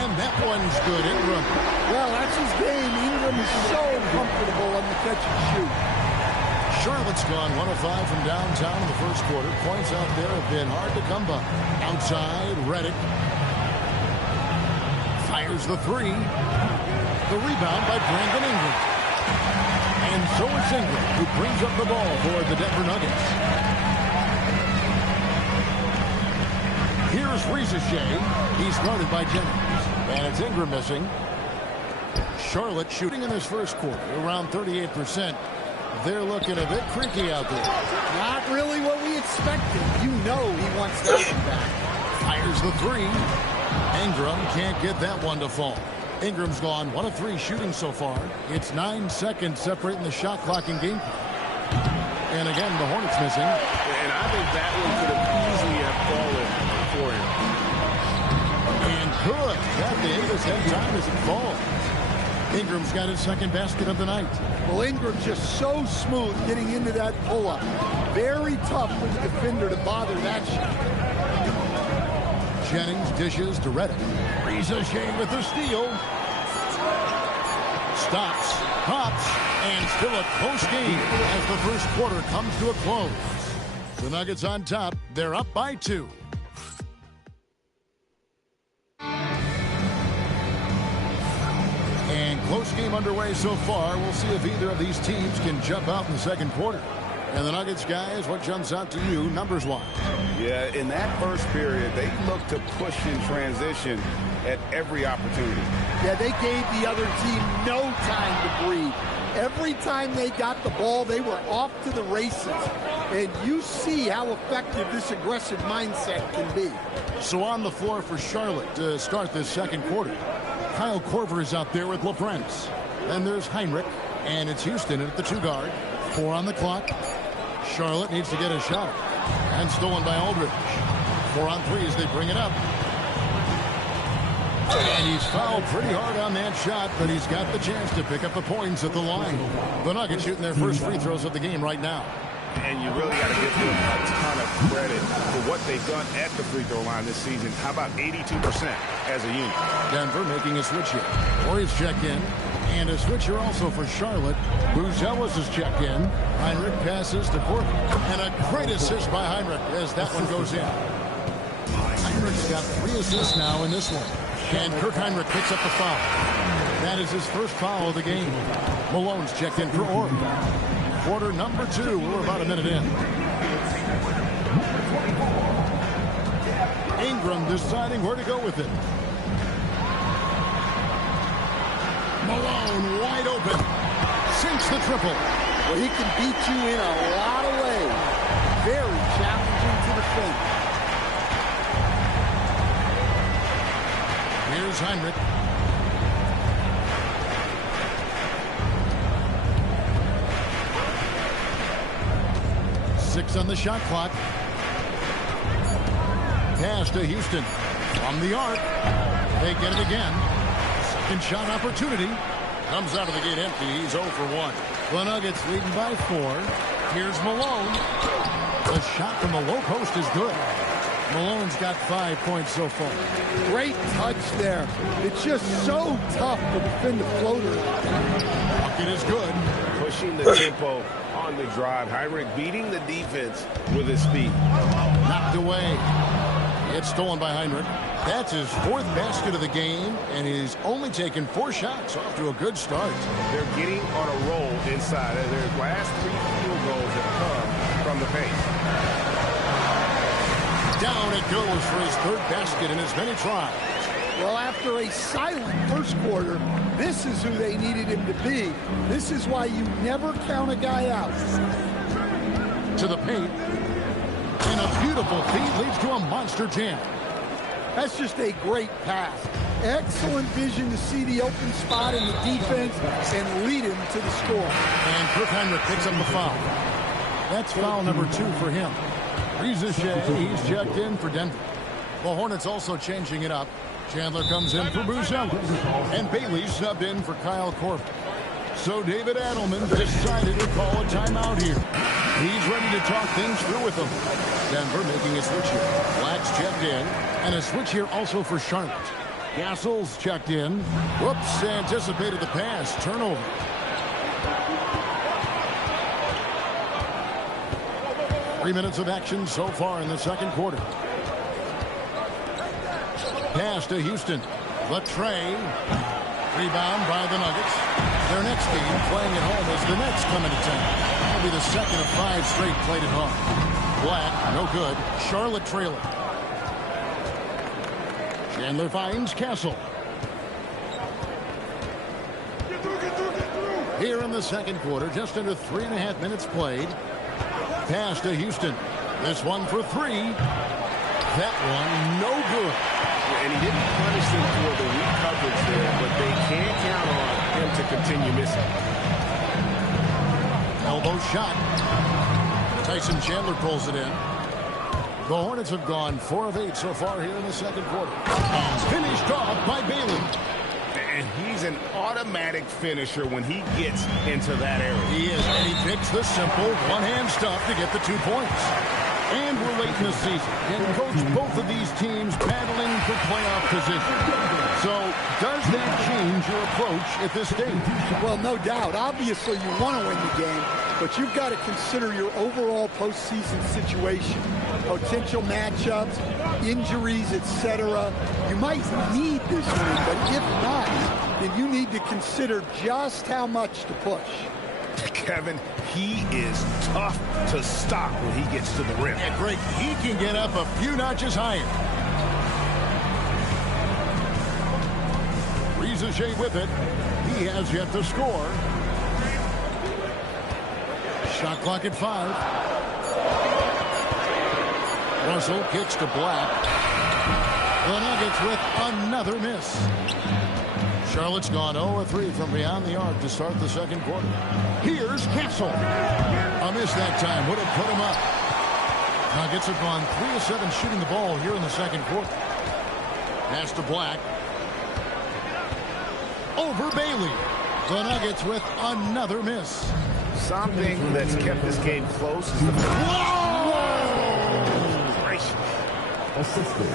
And that one's good. Ingram. Well, that's his game. Ingram is so comfortable on the catch and shoot. Charlotte's gone 1 of 5 from downtown in the first quarter. Points out there have been hard to come by. Outside, Redick. Fires the 3. The rebound by Brandon Ingram. And so it's Ingram who brings up the ball for the Denver Nuggets. Here's Rizichet. He's guarded by Jennings. And it's Ingram missing. Charlotte shooting in this first quarter around 38%. They're looking a bit creaky out there. Not really what we expected. You know he wants that one back. Fires the 3. Ingram can't get that one to fall. Ingram's gone 1 of 3 shooting so far. It's 9 seconds separating the shot clock and game clock. And again, the Hornets missing. And I think that one could have easily have fallen for him. And good. That Davis had time as it falls. Ingram's got his second basket of the night. Well, Ingram's just so smooth getting into that pull-up. Very tough for the defender to bother that shot. Jennings dishes to Redick. Rizichet with the steal. Stops, hops, and still a close game as the first quarter comes to a close. The Nuggets on top. They're up by 2. And close game underway so far. We'll see if either of these teams can jump out in the second quarter. And the Nuggets, guys, what jumps out to you numbers-wise? Yeah, in that first period, they looked to push in transition at every opportunity. Yeah, they gave the other team no time to breathe. Every time they got the ball, they were off to the races. And you see how effective this aggressive mindset can be. So on the floor for Charlotte to start this second quarter. Kyle Korver is out there with LaFrentz. Then there's Heinrich, and it's Houston at the 2 guard. 4 on the clock. Charlotte needs to get a shot. And stolen by Aldridge. 4 on 3 as they bring it up. And he's fouled pretty hard on that shot, but he's got the chance to pick up the points at the line. The Nuggets shooting their first free throws of the game right now. And you really got to give them a ton of credit for what they've done at the free throw line this season. How about 82% as a unit? Denver making a switch here. Warriors check in. And a switch here also for Charlotte. Buzelis is checked in. Heinrich passes to Korver. And a great assist by Heinrich as that one goes in. Heinrich's got 3 assists now in this one. And Kirk Heinrich picks up the foul. That is his first foul of the game. Malone's checked in for Orr. Quarter number 2. We're about a minute in. Ingram deciding where to go with it. Malone wide open. Sinks the triple. Well, he can beat you in a lot of ways. Very challenging to defend. Here's Heinrich. Six on the shot clock. Pass to Houston. From the arc. They get it again. Second shot opportunity. Comes out of the gate empty. He's 0 for 1. The Nuggets leading by 4. Here's Malone. The shot from the low post is good. Malone's got 5 points so far. Great touch there. It's just so tough to defend the floater. Bucket is good. Pushing the tempo on the drive. Heinrich beating the defense with his speed. Knocked away. It's stolen by Heinrich. That's his 4th basket of the game, and he's only taken 4 shots. Off to a good start. They're getting on a roll inside. Their last 3 field goals have come from the paint. Down it goes for his 3rd basket in as many tries. Well, after a silent first quarter, this is who they needed him to be. This is why you never count a guy out. To the paint. And a beautiful feed leads to a monster jam. That's just a great pass. Excellent vision to see the open spot in the defense and lead him to the score. And Kirk Heinrich picks up the foul. That's foul number 2 for him. Reza Shea, he's checked in for Denver. The Hornets also changing it up. Chandler comes in for Buzelis. And Bailey subbed in for Kyle Korver. So David Adelman decided to call a timeout here. He's ready to talk things through with them. Denver making a switch here. Black's checked in. And a switch here also for Charlotte. Gassol's checked in. Whoops, anticipated the pass. Turnover. Three minutes of action so far in the second quarter. Pass to Houston. The tray. Rebound by the Nuggets. Their next game playing at home as the Nets come into town. That'll be the second of 5 straight played at home. Black, no good. Charlotte trailing. Chandler finds Castle. Here in the second quarter, just under 3.5 minutes played. Pass to Houston. This one for 3. That one, no good. And he didn't punish them for the weak coverage there, but they can't count on him to continue missing. Elbow shot. Tyson Chandler pulls it in. The Hornets have gone 4 of 8 so far here in the second quarter. And finished off by Bailey. And he's an automatic finisher when he gets into that area. He is, and he picks the simple one-hand stuff to get the 2 points. And we're late in the season and coached both of these teams battling for playoff position. So, does that change your approach at this stage? Well, no doubt. Obviously, you want to win the game, but you've got to consider your overall postseason situation, potential matchups, injuries, etc. You might need this win, but if not, then you need to consider just how much to push. Kevin, he is tough to stop when he gets to the rim. Yeah, Greg, he can get up a few notches higher. Rizachet with it. He has yet to score. Shot clock at 5. Russell kicks to Black. The Nuggets with another miss. Charlotte's gone 0-3 from beyond the arc to start the second quarter. Here's Castle. A miss that time would have put him up. Nuggets have gone 3 of 7 shooting the ball here in the second quarter. Pass to Black. Over Bailey. The Nuggets with another miss. Something that's kept this game close is the... Whoa!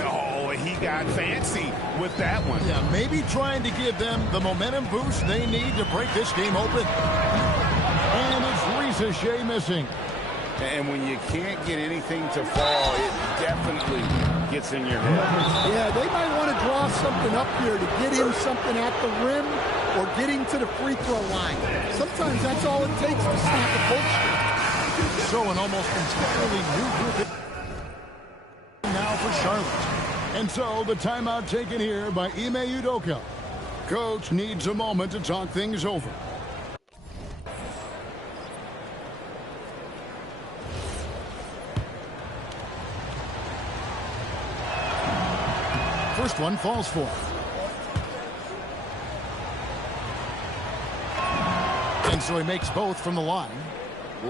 Oh, he got fancy with that one. Yeah, maybe trying to give them the momentum boost they need to break this game open. And it's Rizachet missing. And when you can't get anything to fall, it definitely gets in your head. Yeah, they might want to draw something up here to get him something at the rim or get him to the free throw line. Sometimes that's all it takes to snap a cold streak. So an almost entirely new group now for Charlotte. And so the timeout taken here by Ime Udoka. Coach needs a moment to talk things over. First one falls for. And so he makes both from the line.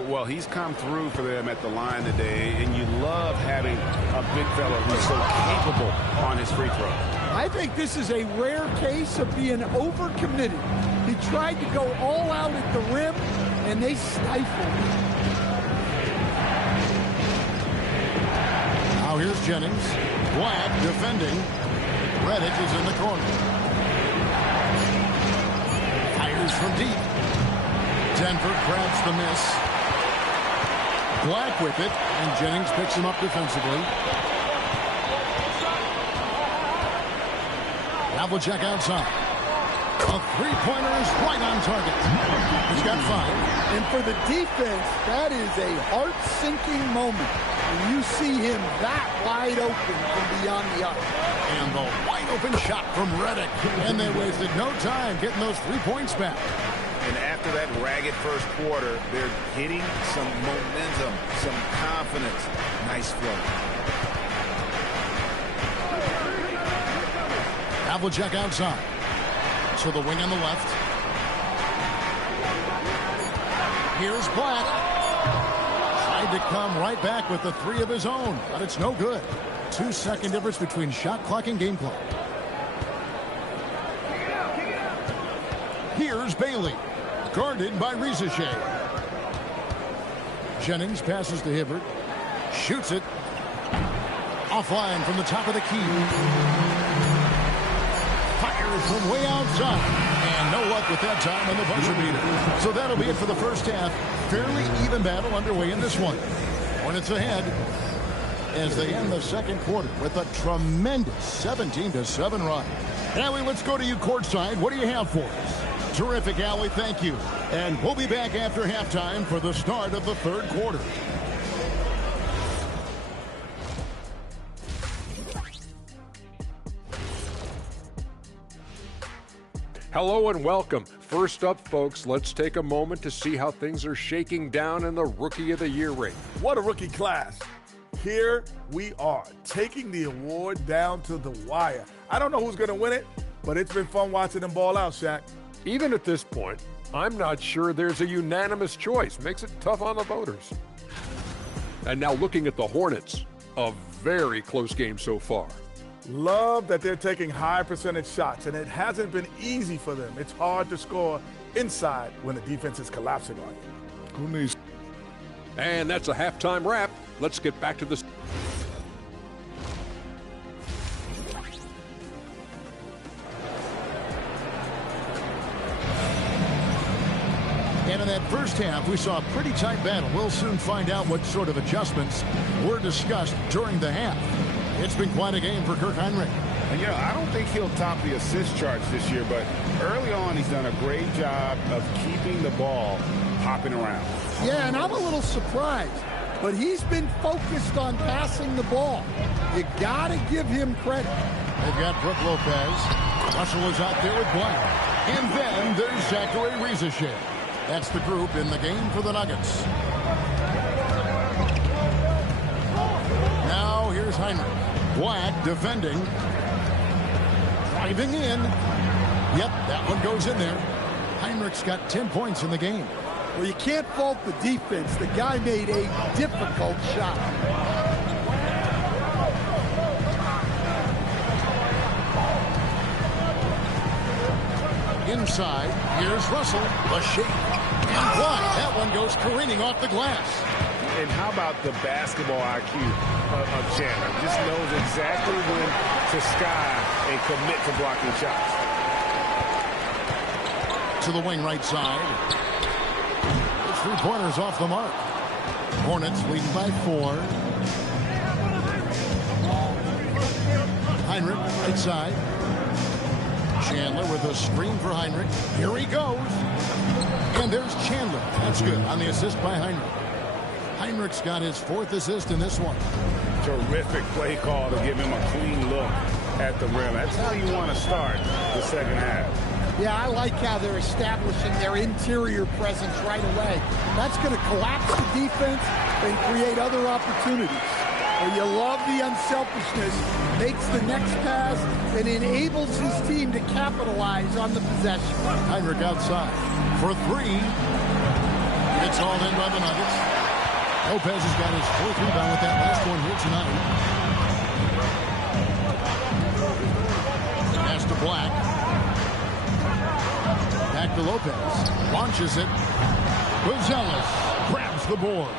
Well, he's come through for them at the line today, and you love having a big fella who's so capable on his free throw. I think this is a rare case of being overcommitted. He tried to go all out at the rim, and they stifled him. Now here's Jennings. Black defending. Reddick is in the corner. Fires from deep. Denver grabs the miss. Black with it, and Jennings picks him up defensively. Havlicek outside. A three-pointer is right on target. He's got 5. And for the defense, that is a heart-sinking moment when you see him that wide open from beyond the arc. And the wide-open shot from Reddick. And they wasted no time getting those 3 points back. And after that ragged first quarter, they're getting some momentum, some confidence. Nice flow. Havlicek outside. So the wing on the left. Here's Black. Tried to come right back with the 3 of his own, but it's no good. 2-second difference between shot clock and game clock. Here's Bailey. Guarded by Rizachet. Jennings passes to Hibbert. Shoots it. Offline from the top of the key. Fires from way outside. And no luck with that time on the buzzer beater. So that'll be it for the first half. Fairly even battle underway in this one. Hornets ahead as they end the second quarter with a tremendous 17-7 run. Allie, let's go to you courtside. What do you have for us? Terrific, Allie. Thank you. And we'll be back after halftime for the start of the third quarter. Hello and welcome. First up, folks, let's take a moment to see how things are shaking down in the Rookie of the Year race. What a rookie class. Here we are, taking the award down to the wire. I don't know who's going to win it, but it's been fun watching them ball out, Shaq. Even at this point, I'm not sure there's a unanimous choice. Makes it tough on the voters. And now looking at the Hornets, a very close game so far. Love that they're taking high percentage shots, and it hasn't been easy for them. It's hard to score inside when the defense is collapsing on you. And that's a halftime wrap. Let's get back to the... And in that first half, we saw a pretty tight battle. We'll soon find out what sort of adjustments were discussed during the half. It's been quite a game for Kirk Hinrich. And, you know, I don't think he'll top the assist charts this year, but early on he's done a great job of keeping the ball hopping around. Yeah, and I'm a little surprised, but he's been focused on passing the ball. You got to give him credit. They've got Brook Lopez. Russell is out there with Blank. And then there's Zachary Riesesheim. That's the group in the game for the Nuggets. Now here's Hinrich. Black defending. Driving in. Yep, that one goes in there. Heinrich's got 10 points in the game. Well, you can't fault the defense. The guy made a difficult shot. Inside, here's Russell. The shake. And block. That one goes careening off the glass. And how about the basketball IQ of Chandler? Just knows exactly when to sky and commit to blocking shots. To the wing right side. The three-pointers off the mark. Hornets leading by 4. Hinrich right side. Chandler with a screen for Hinrich. Here he goes. And there's Chandler. That's good on the assist by Hinrich. Heinrich's got his 4th assist in this one. Terrific play call to give him a clean look at the rim. That's how you want to start the second half. Yeah, I like how they're establishing their interior presence right away. That's going to collapse the defense and create other opportunities. Well, you love the unselfishness, makes the next pass, and enables his team to capitalize on the possession. Hinrich outside for 3. It's all in by the Nuggets. Lopez has got his 4th rebound with that last one here tonight. Pass to Black. Back to Lopez. Launches it. Buzelis grabs the board.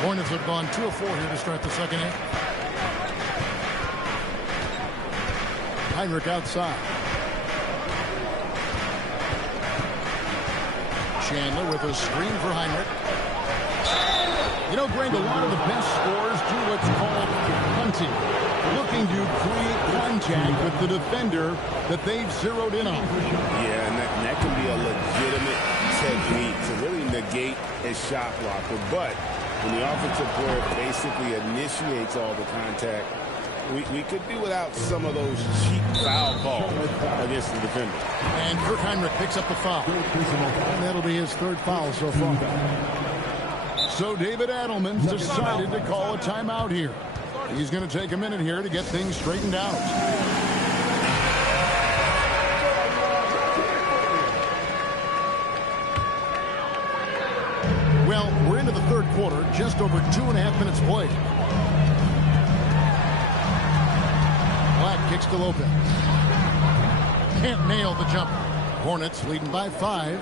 Hornets have gone 2 of 4 here to start the second half. Hinrich outside. Chandler with a screen for Hinrich. You know, Greg, a lot of the best scorers do what's called hunting, looking to create contact with the defender that they've zeroed in on. Yeah, and that can be a legitimate technique to really negate a shot blocker. But when the offensive player basically initiates all the contact, we could do without some of those cheap foul calls against the defender. And Kirk Hinrich picks up the foul. And that'll be his 3rd foul so far. So David Adelman's decided to call a timeout here. He's going to take a minute here to get things straightened out. Well, we're into the 3rd quarter, just over 2.5 minutes played. Black kicks to Lopez. Can't nail the jumper. Hornets leading by 5.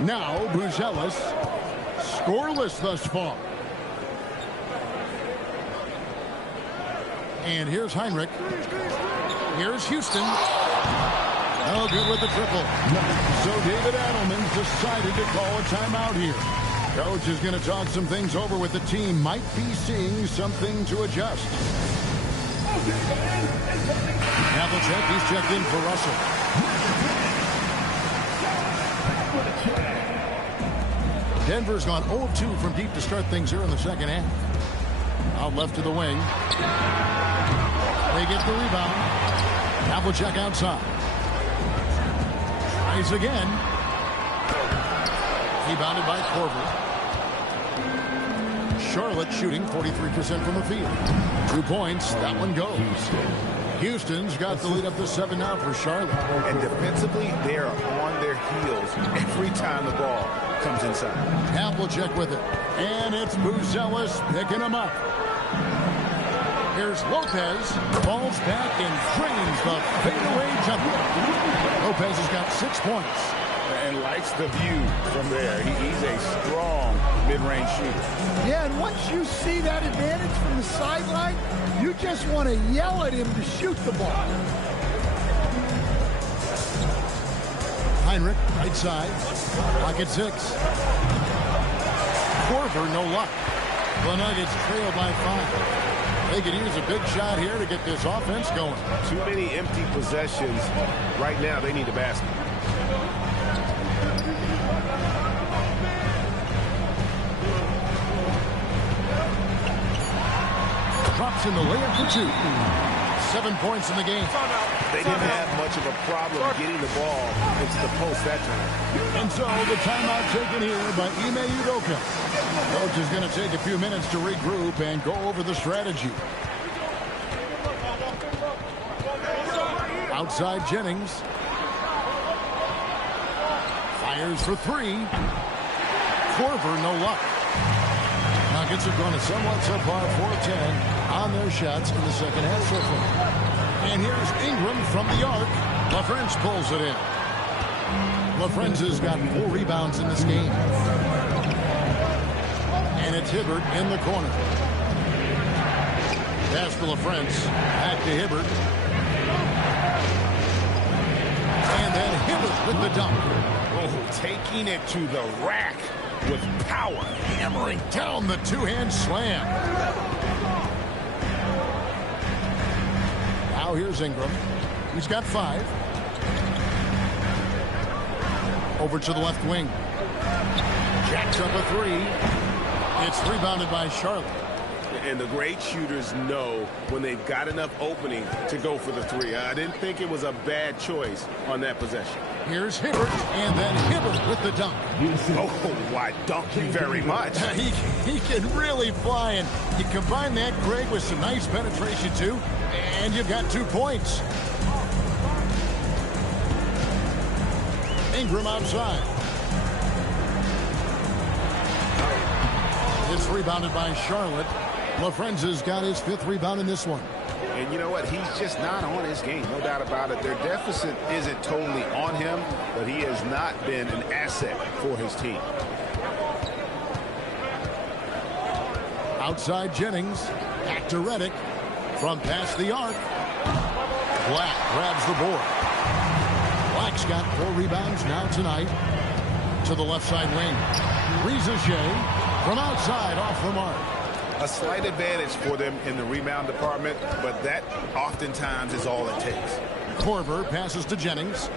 Now, Buzelis, scoreless thus far. And here's Hinrich. Here's Houston. No good with the triple. So David Adelman's decided to call a timeout here. Coach is going to talk some things over with the team. Might be seeing something to adjust. Havlicek, he's checked in for Russell. Denver's gone 0-2 from deep to start things here in the second half. Out left to the wing. They get the rebound. Havlicek outside. Tries again. Rebounded by Korver. Charlotte shooting 43% from the field. 2 points. That one goes. Houston's got the lead up to 7 now for Charlotte. And defensively, they are on their heels every time the ball comes inside. Havlicek with it. And it's Buzelis picking him up. Here's Lopez. Falls back and drains the fadeaway jumper. Lopez has got 6 points. And likes the view from there. He's a strong mid-range shooter. Yeah, and once you see that advantage from the sideline, you just want to yell at him to shoot the ball. Heinrich, right side. Pocket 6. Korver, no luck. The Nuggets trail by 5. They could use a big shot here to get this offense going. Too many empty possessions. Right now, they need a basket. Drops in the layup for 2. 7 points in the game. They didn't have much of a problem getting the ball into the post that time. And so the timeout taken here by Ime Udoka. Coach is going to take a few minutes to regroup and go over the strategy. Outside Jennings. Fires for 3. Korver, no luck. Nuggets have gone a somewhat subpar 4-10 on their shots in the second half so far. And here's Ingram from the arc. LaFrentz pulls it in. LaFrentz got 4 rebounds in this game. And it's Hibbert in the corner. Pass to LaFrentz. Back to Hibbert. And then Hibbert with the dunk. Oh, taking it to the rack with power. Hammering down the two-hand slam. Now here's Ingram. He's got 5. Over to the left wing. Jacks up a 3. It's rebounded by Charlotte. And the great shooters know when they've got enough opening to go for the 3. I didn't think it was a bad choice on that possession. Here's Hibbert, and then Hibbert with the dunk. Oh, why, thank you very much. He can really fly, and you combine that, Greg, with some nice penetration, too, and you've got 2 points. Ingram outside. It's rebounded by Charlotte. LaFrentz has got his 5th rebound in this one. And you know what? He's just not on his game. No doubt about it. Their deficit isn't totally on him, but he has not been an asset for his team. Outside Jennings. Back to Redick. From past the arc. Black grabs the board. Black's got 4 rebounds now tonight. To the left side wing. Rizachet from outside off the mark. A slight advantage for them in the rebound department, but that oftentimes is all it takes. Korver passes to Jennings.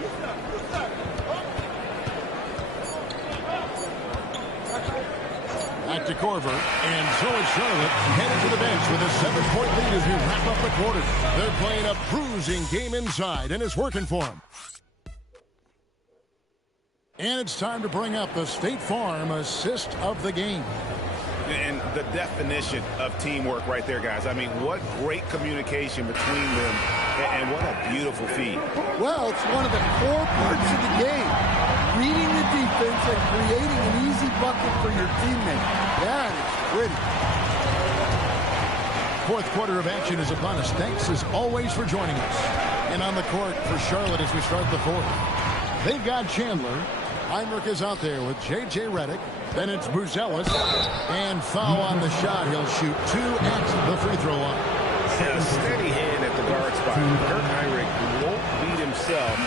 Back to Korver, and so is Charlotte headed to the bench with a 7-point lead as we wrap up the quarter. They're playing a bruising game inside, and it's working for them. And it's time to bring up the State Farm assist of the game. And the definition of teamwork right there, guys. I mean, what great communication between them, and what a beautiful feed. Well, it's one of the core parts of the game. Reading the defense and creating an easy bucket for your teammate. Yeah, it's pretty. 4th quarter of action is upon us. Thanks, as always, for joining us. And on the court for Charlotte as we start the 4th. They've got Chandler. Heinrich is out there with J.J. Redick. Then it's Buzelis. And foul on the shot. He'll shoot 2 at the free throw line. A steady hand at the guard spot. Kurt Heinrich won't beat himself.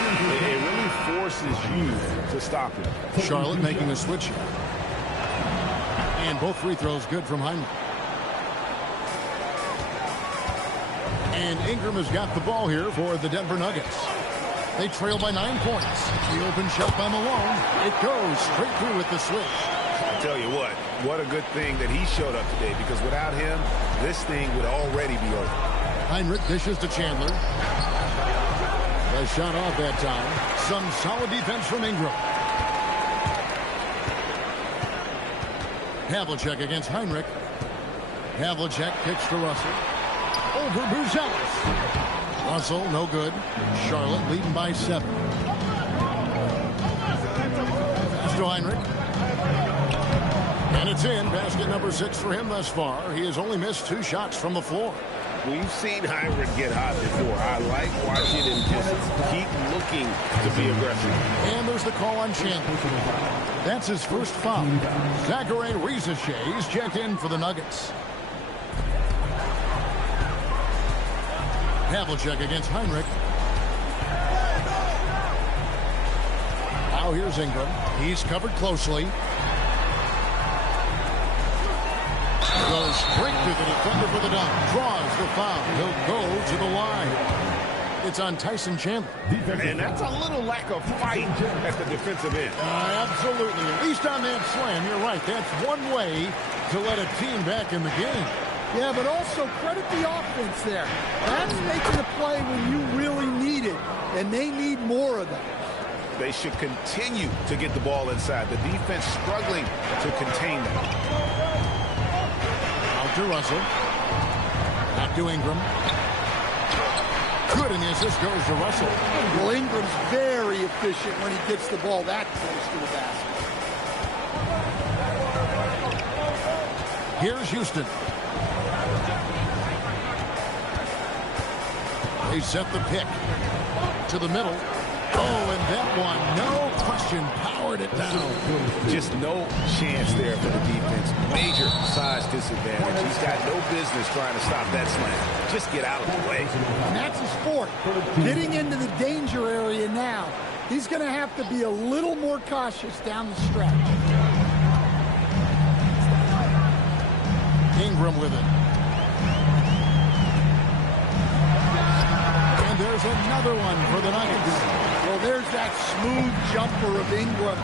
It really forces you to stop him. Charlotte making a switch. And both free throws good from Heinrich. And Ingram has got the ball here for the Denver Nuggets. They trail by 9 points. The open shot by Malone. It goes straight through with the switch. I tell you what a good thing that he showed up today, because without him, this thing would already be over. Heinrich dishes to Chandler. The shot off that time. Some solid defense from Ingram. Havlicek against Heinrich. Havlicek kicks to Russell. Over Buzelis. Russell, no good. Charlotte leading by 7. Pass to Heinrich. And it's in. Basket number 6 for him thus far. He has only missed 2 shots from the floor. We've seen Heinrich get hot before. I like watching him just keep looking to be aggressive. And there's the call on Chandler. That's his first foul. Zachary Rizachet is checked in for the Nuggets. Havlicek against Heinrich. Now here's Ingram. He's covered closely. Goes straight to the defender for the dunk. Draws the foul. He'll go to the line. It's on Tyson Chandler. And that's a little lack of fight at the defensive end. Absolutely. At least on that slam, you're right. That's one way to let a team back in the game. Yeah, but also credit the offense there. That's making a play when you really need it, and they need more of that. They should continue to get the ball inside. The defense struggling to contain them. Out to Russell. Back to Ingram. Good, and the assist goes to Russell. Well, Ingram's very efficient when he gets the ball that close to the basket. Here's Houston. They set the pick to the middle. Oh, and that one, no question, powered it down. Just no chance there for the defense. Major size disadvantage. He's got no business trying to stop that slam. Just get out of the way. And that's his forte. Getting into the danger area now. He's going to have to be a little more cautious down the stretch. Ingram with it. And there's another one for the Nuggets. Well, there's that smooth jumper of Ingram.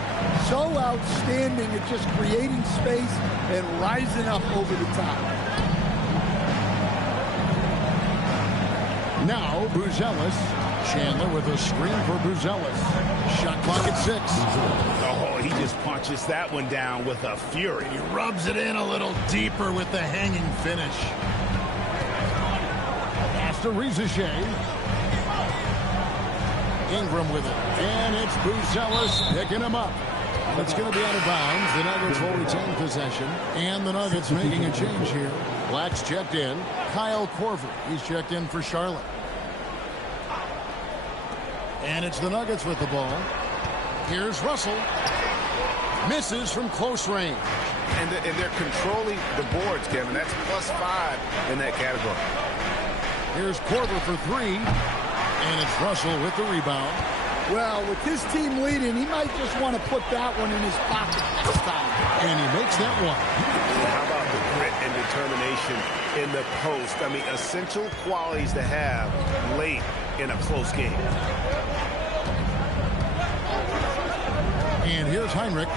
So outstanding at just creating space and rising up over the top. Now, Buzelis. Chandler with a screen for Buzelis. Shot clock at 6. Oh, he just punches that one down with a fury. He rubs it in a little deeper with the hanging finish. Pass to Rizichet. Ingram with it. And it's Buzelis picking him up. It's going to be out of bounds. The Nuggets will retain possession. And the Nuggets making a change here. Black's checked in. Kyle Korver. He's checked in for Charlotte. And it's the Nuggets with the ball. Here's Russell. Misses from close range. And they're controlling the boards, Kevin. That's +5 in that category. Here's Korver for 3. And it's Russell with the rebound. Well, with his team leading, he might just want to put that one in his pocket this time. And he makes that one. How about the grit and determination in the post? I mean, essential qualities to have late in a close game. And here's Heinrich.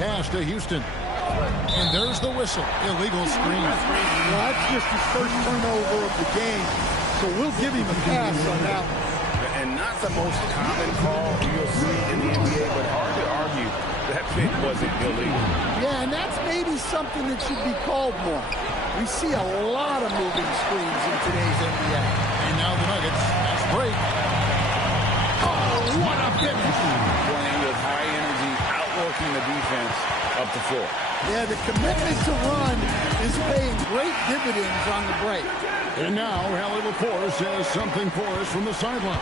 Pass to Houston. And there's the whistle. Illegal screen. Well, that's just his first turnover of the game. So we'll give him a pass on that one. And not the most common call you'll see in the NBA, but hard to argue that pick wasn't illegal. Yeah, and that's maybe something that should be called more. We see a lot of moving screens in today's NBA. And now the Nuggets fast break. Oh, what a finish. Playing with high energy, outworking the defense up the floor. Yeah, the commitment to run is paying great dividends on the break. And now, Allie LaForce says something for us from the sideline.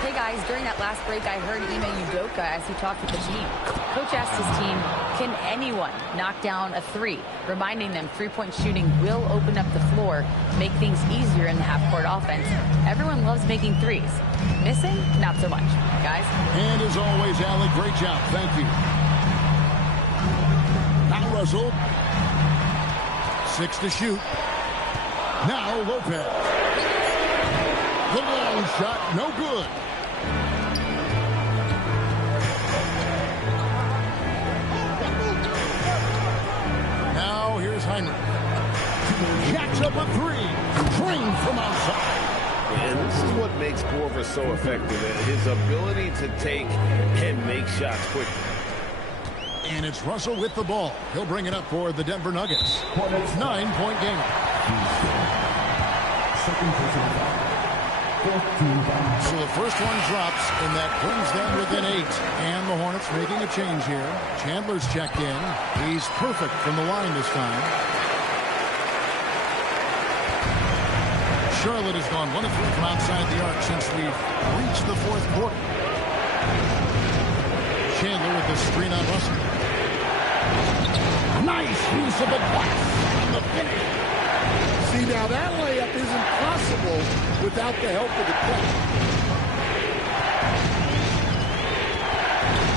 Hey guys, during that last break, I heard Ime Udoka as he talked with the team. Coach asked his team, can anyone knock down a 3? Reminding them three-point shooting will open up the floor, make things easier in the half-court offense. Everyone loves making 3s. Missing? Not so much. Guys? And as always, Allie, great job. Thank you. Now Russell. 6 to shoot. Now Lopez. The long shot, no good. Now here's Heinrich. Jacks up a 3. Drained from outside. And this is what makes Korver so effective, his ability to take and make shots quickly. And it's Russell with the ball. He'll bring it up for the Denver Nuggets. 9-point game. So the first one drops, and that brings them within 8. And the Hornets making a change here. Chandler's checked in. He's perfect from the line this time. Charlotte has gone 1 of 3 from outside the arc since we've reached the 4th quarter. Chandler with the screen on Russell. Nice use of the glass and the finish. See, now that layup isn't possible without the help of the play.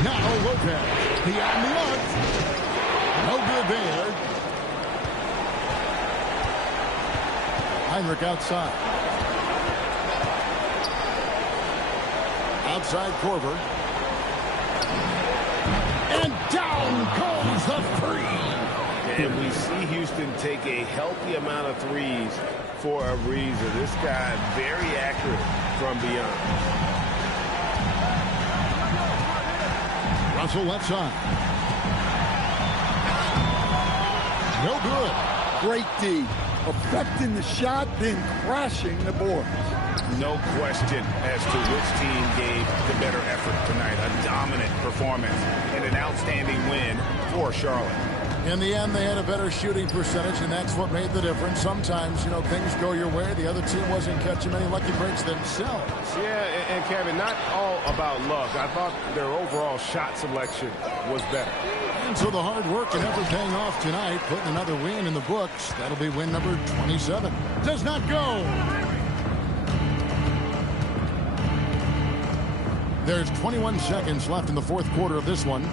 Now Lopez, beyond the arc. No good there. Heinrich outside. Outside Korver. And down goes the three. And we see Houston take a healthy amount of threes for a reason. This guy very accurate from beyond. Russell left side. No good. Great D. Affecting the shot, then crashing the boards. No question as to which team gave the better effort tonight. A dominant performance and an outstanding win for Charlotte. In the end, they had a better shooting percentage, and that's what made the difference. Sometimes, you know, things go your way. The other team wasn't catching many lucky breaks themselves. Yeah, and Kevin, not all about luck. I thought their overall shot selection was better. And so the hard work and effort paying off tonight, putting another win in the books. That'll be win number 27. Does not go. There's 21 seconds left in the fourth quarter of this one.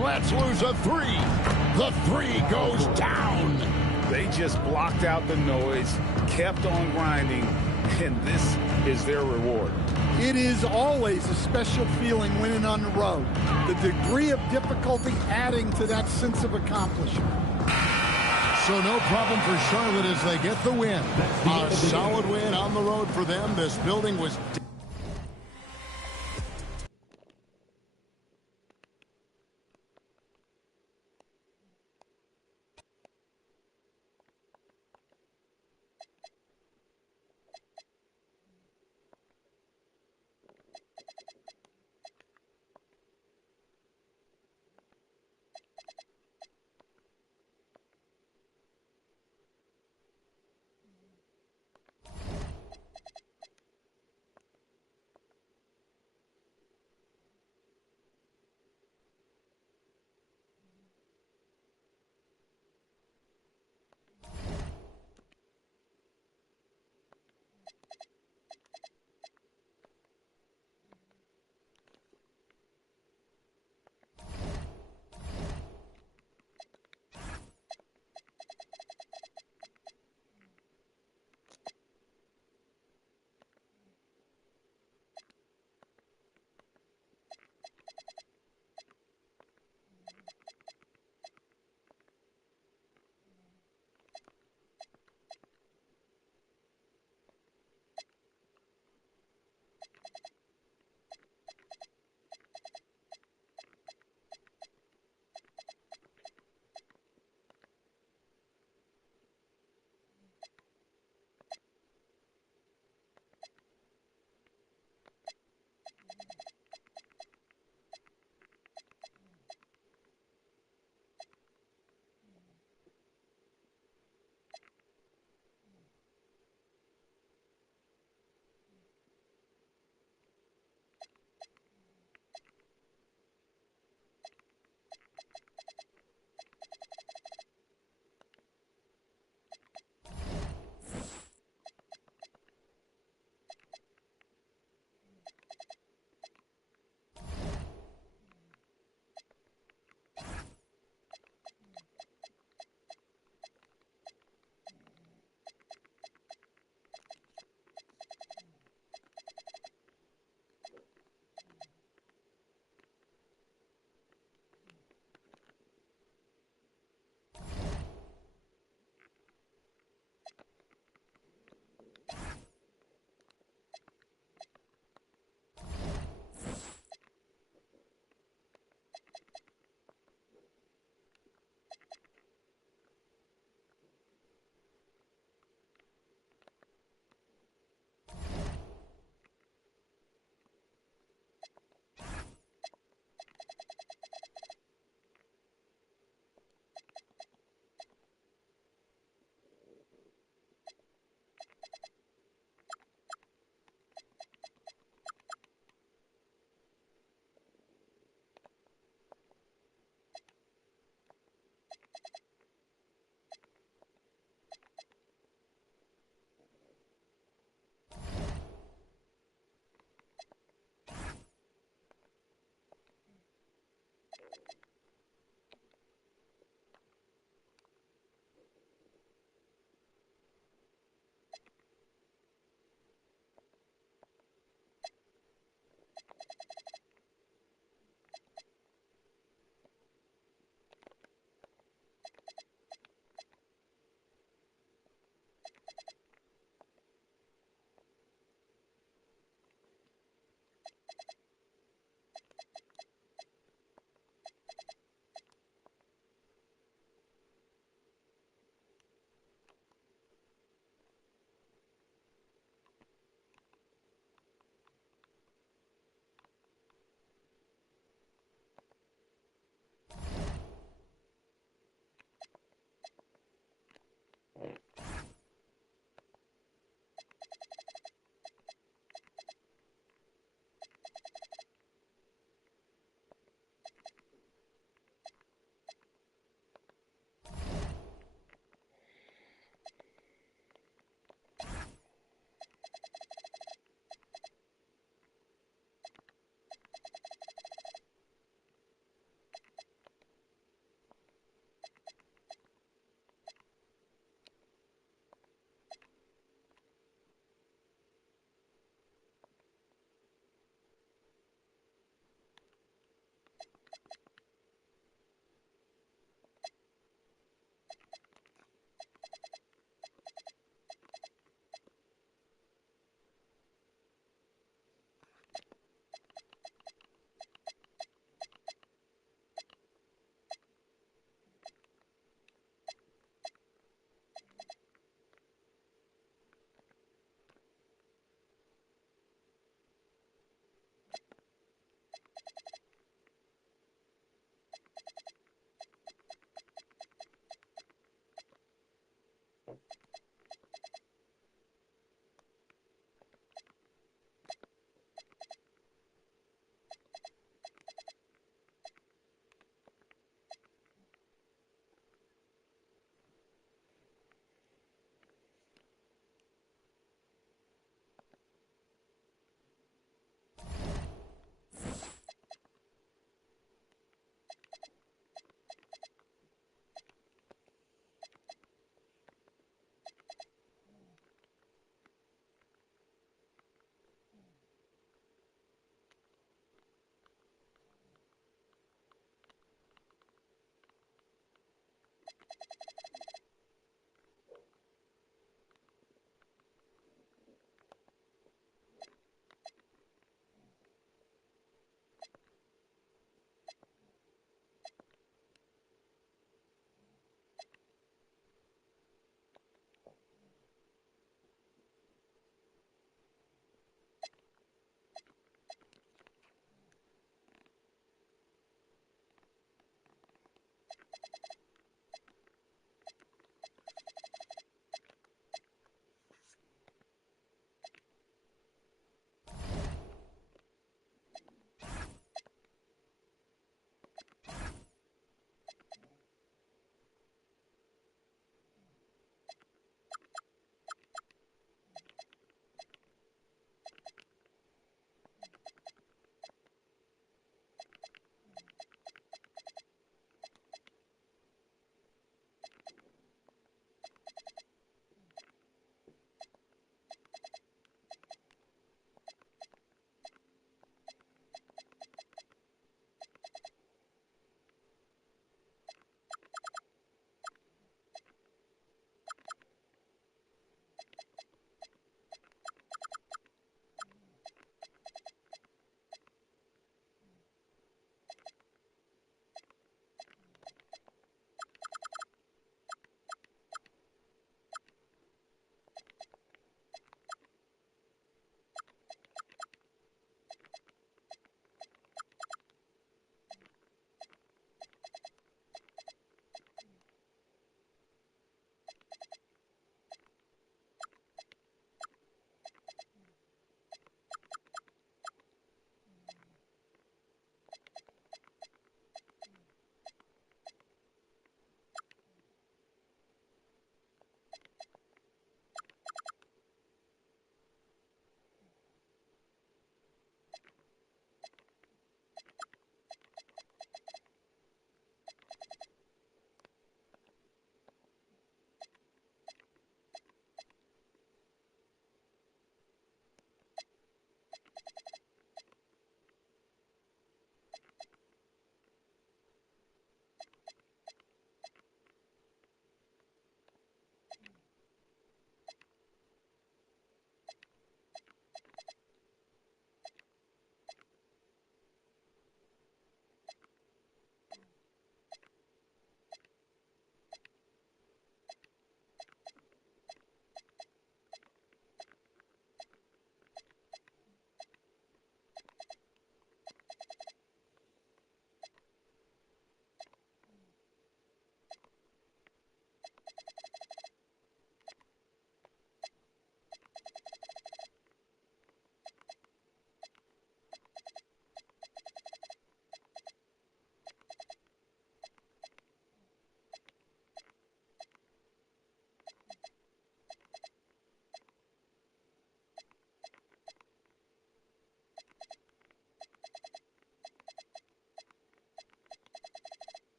Let's lose a three. The three goes down. They just blocked out the noise, kept on grinding, and this is their reward. It is always a special feeling winning on the road. The degree of difficulty adding to that sense of accomplishment. So no problem for Charlotte as they get the win. A solid win on the road for them. This building was...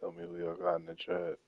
Tell me who y'all got in the chat.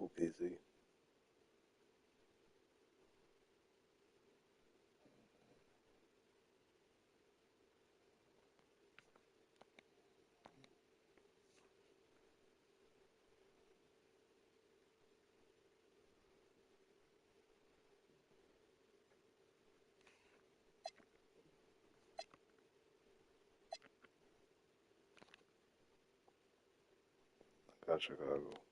OKC. Got Chicago.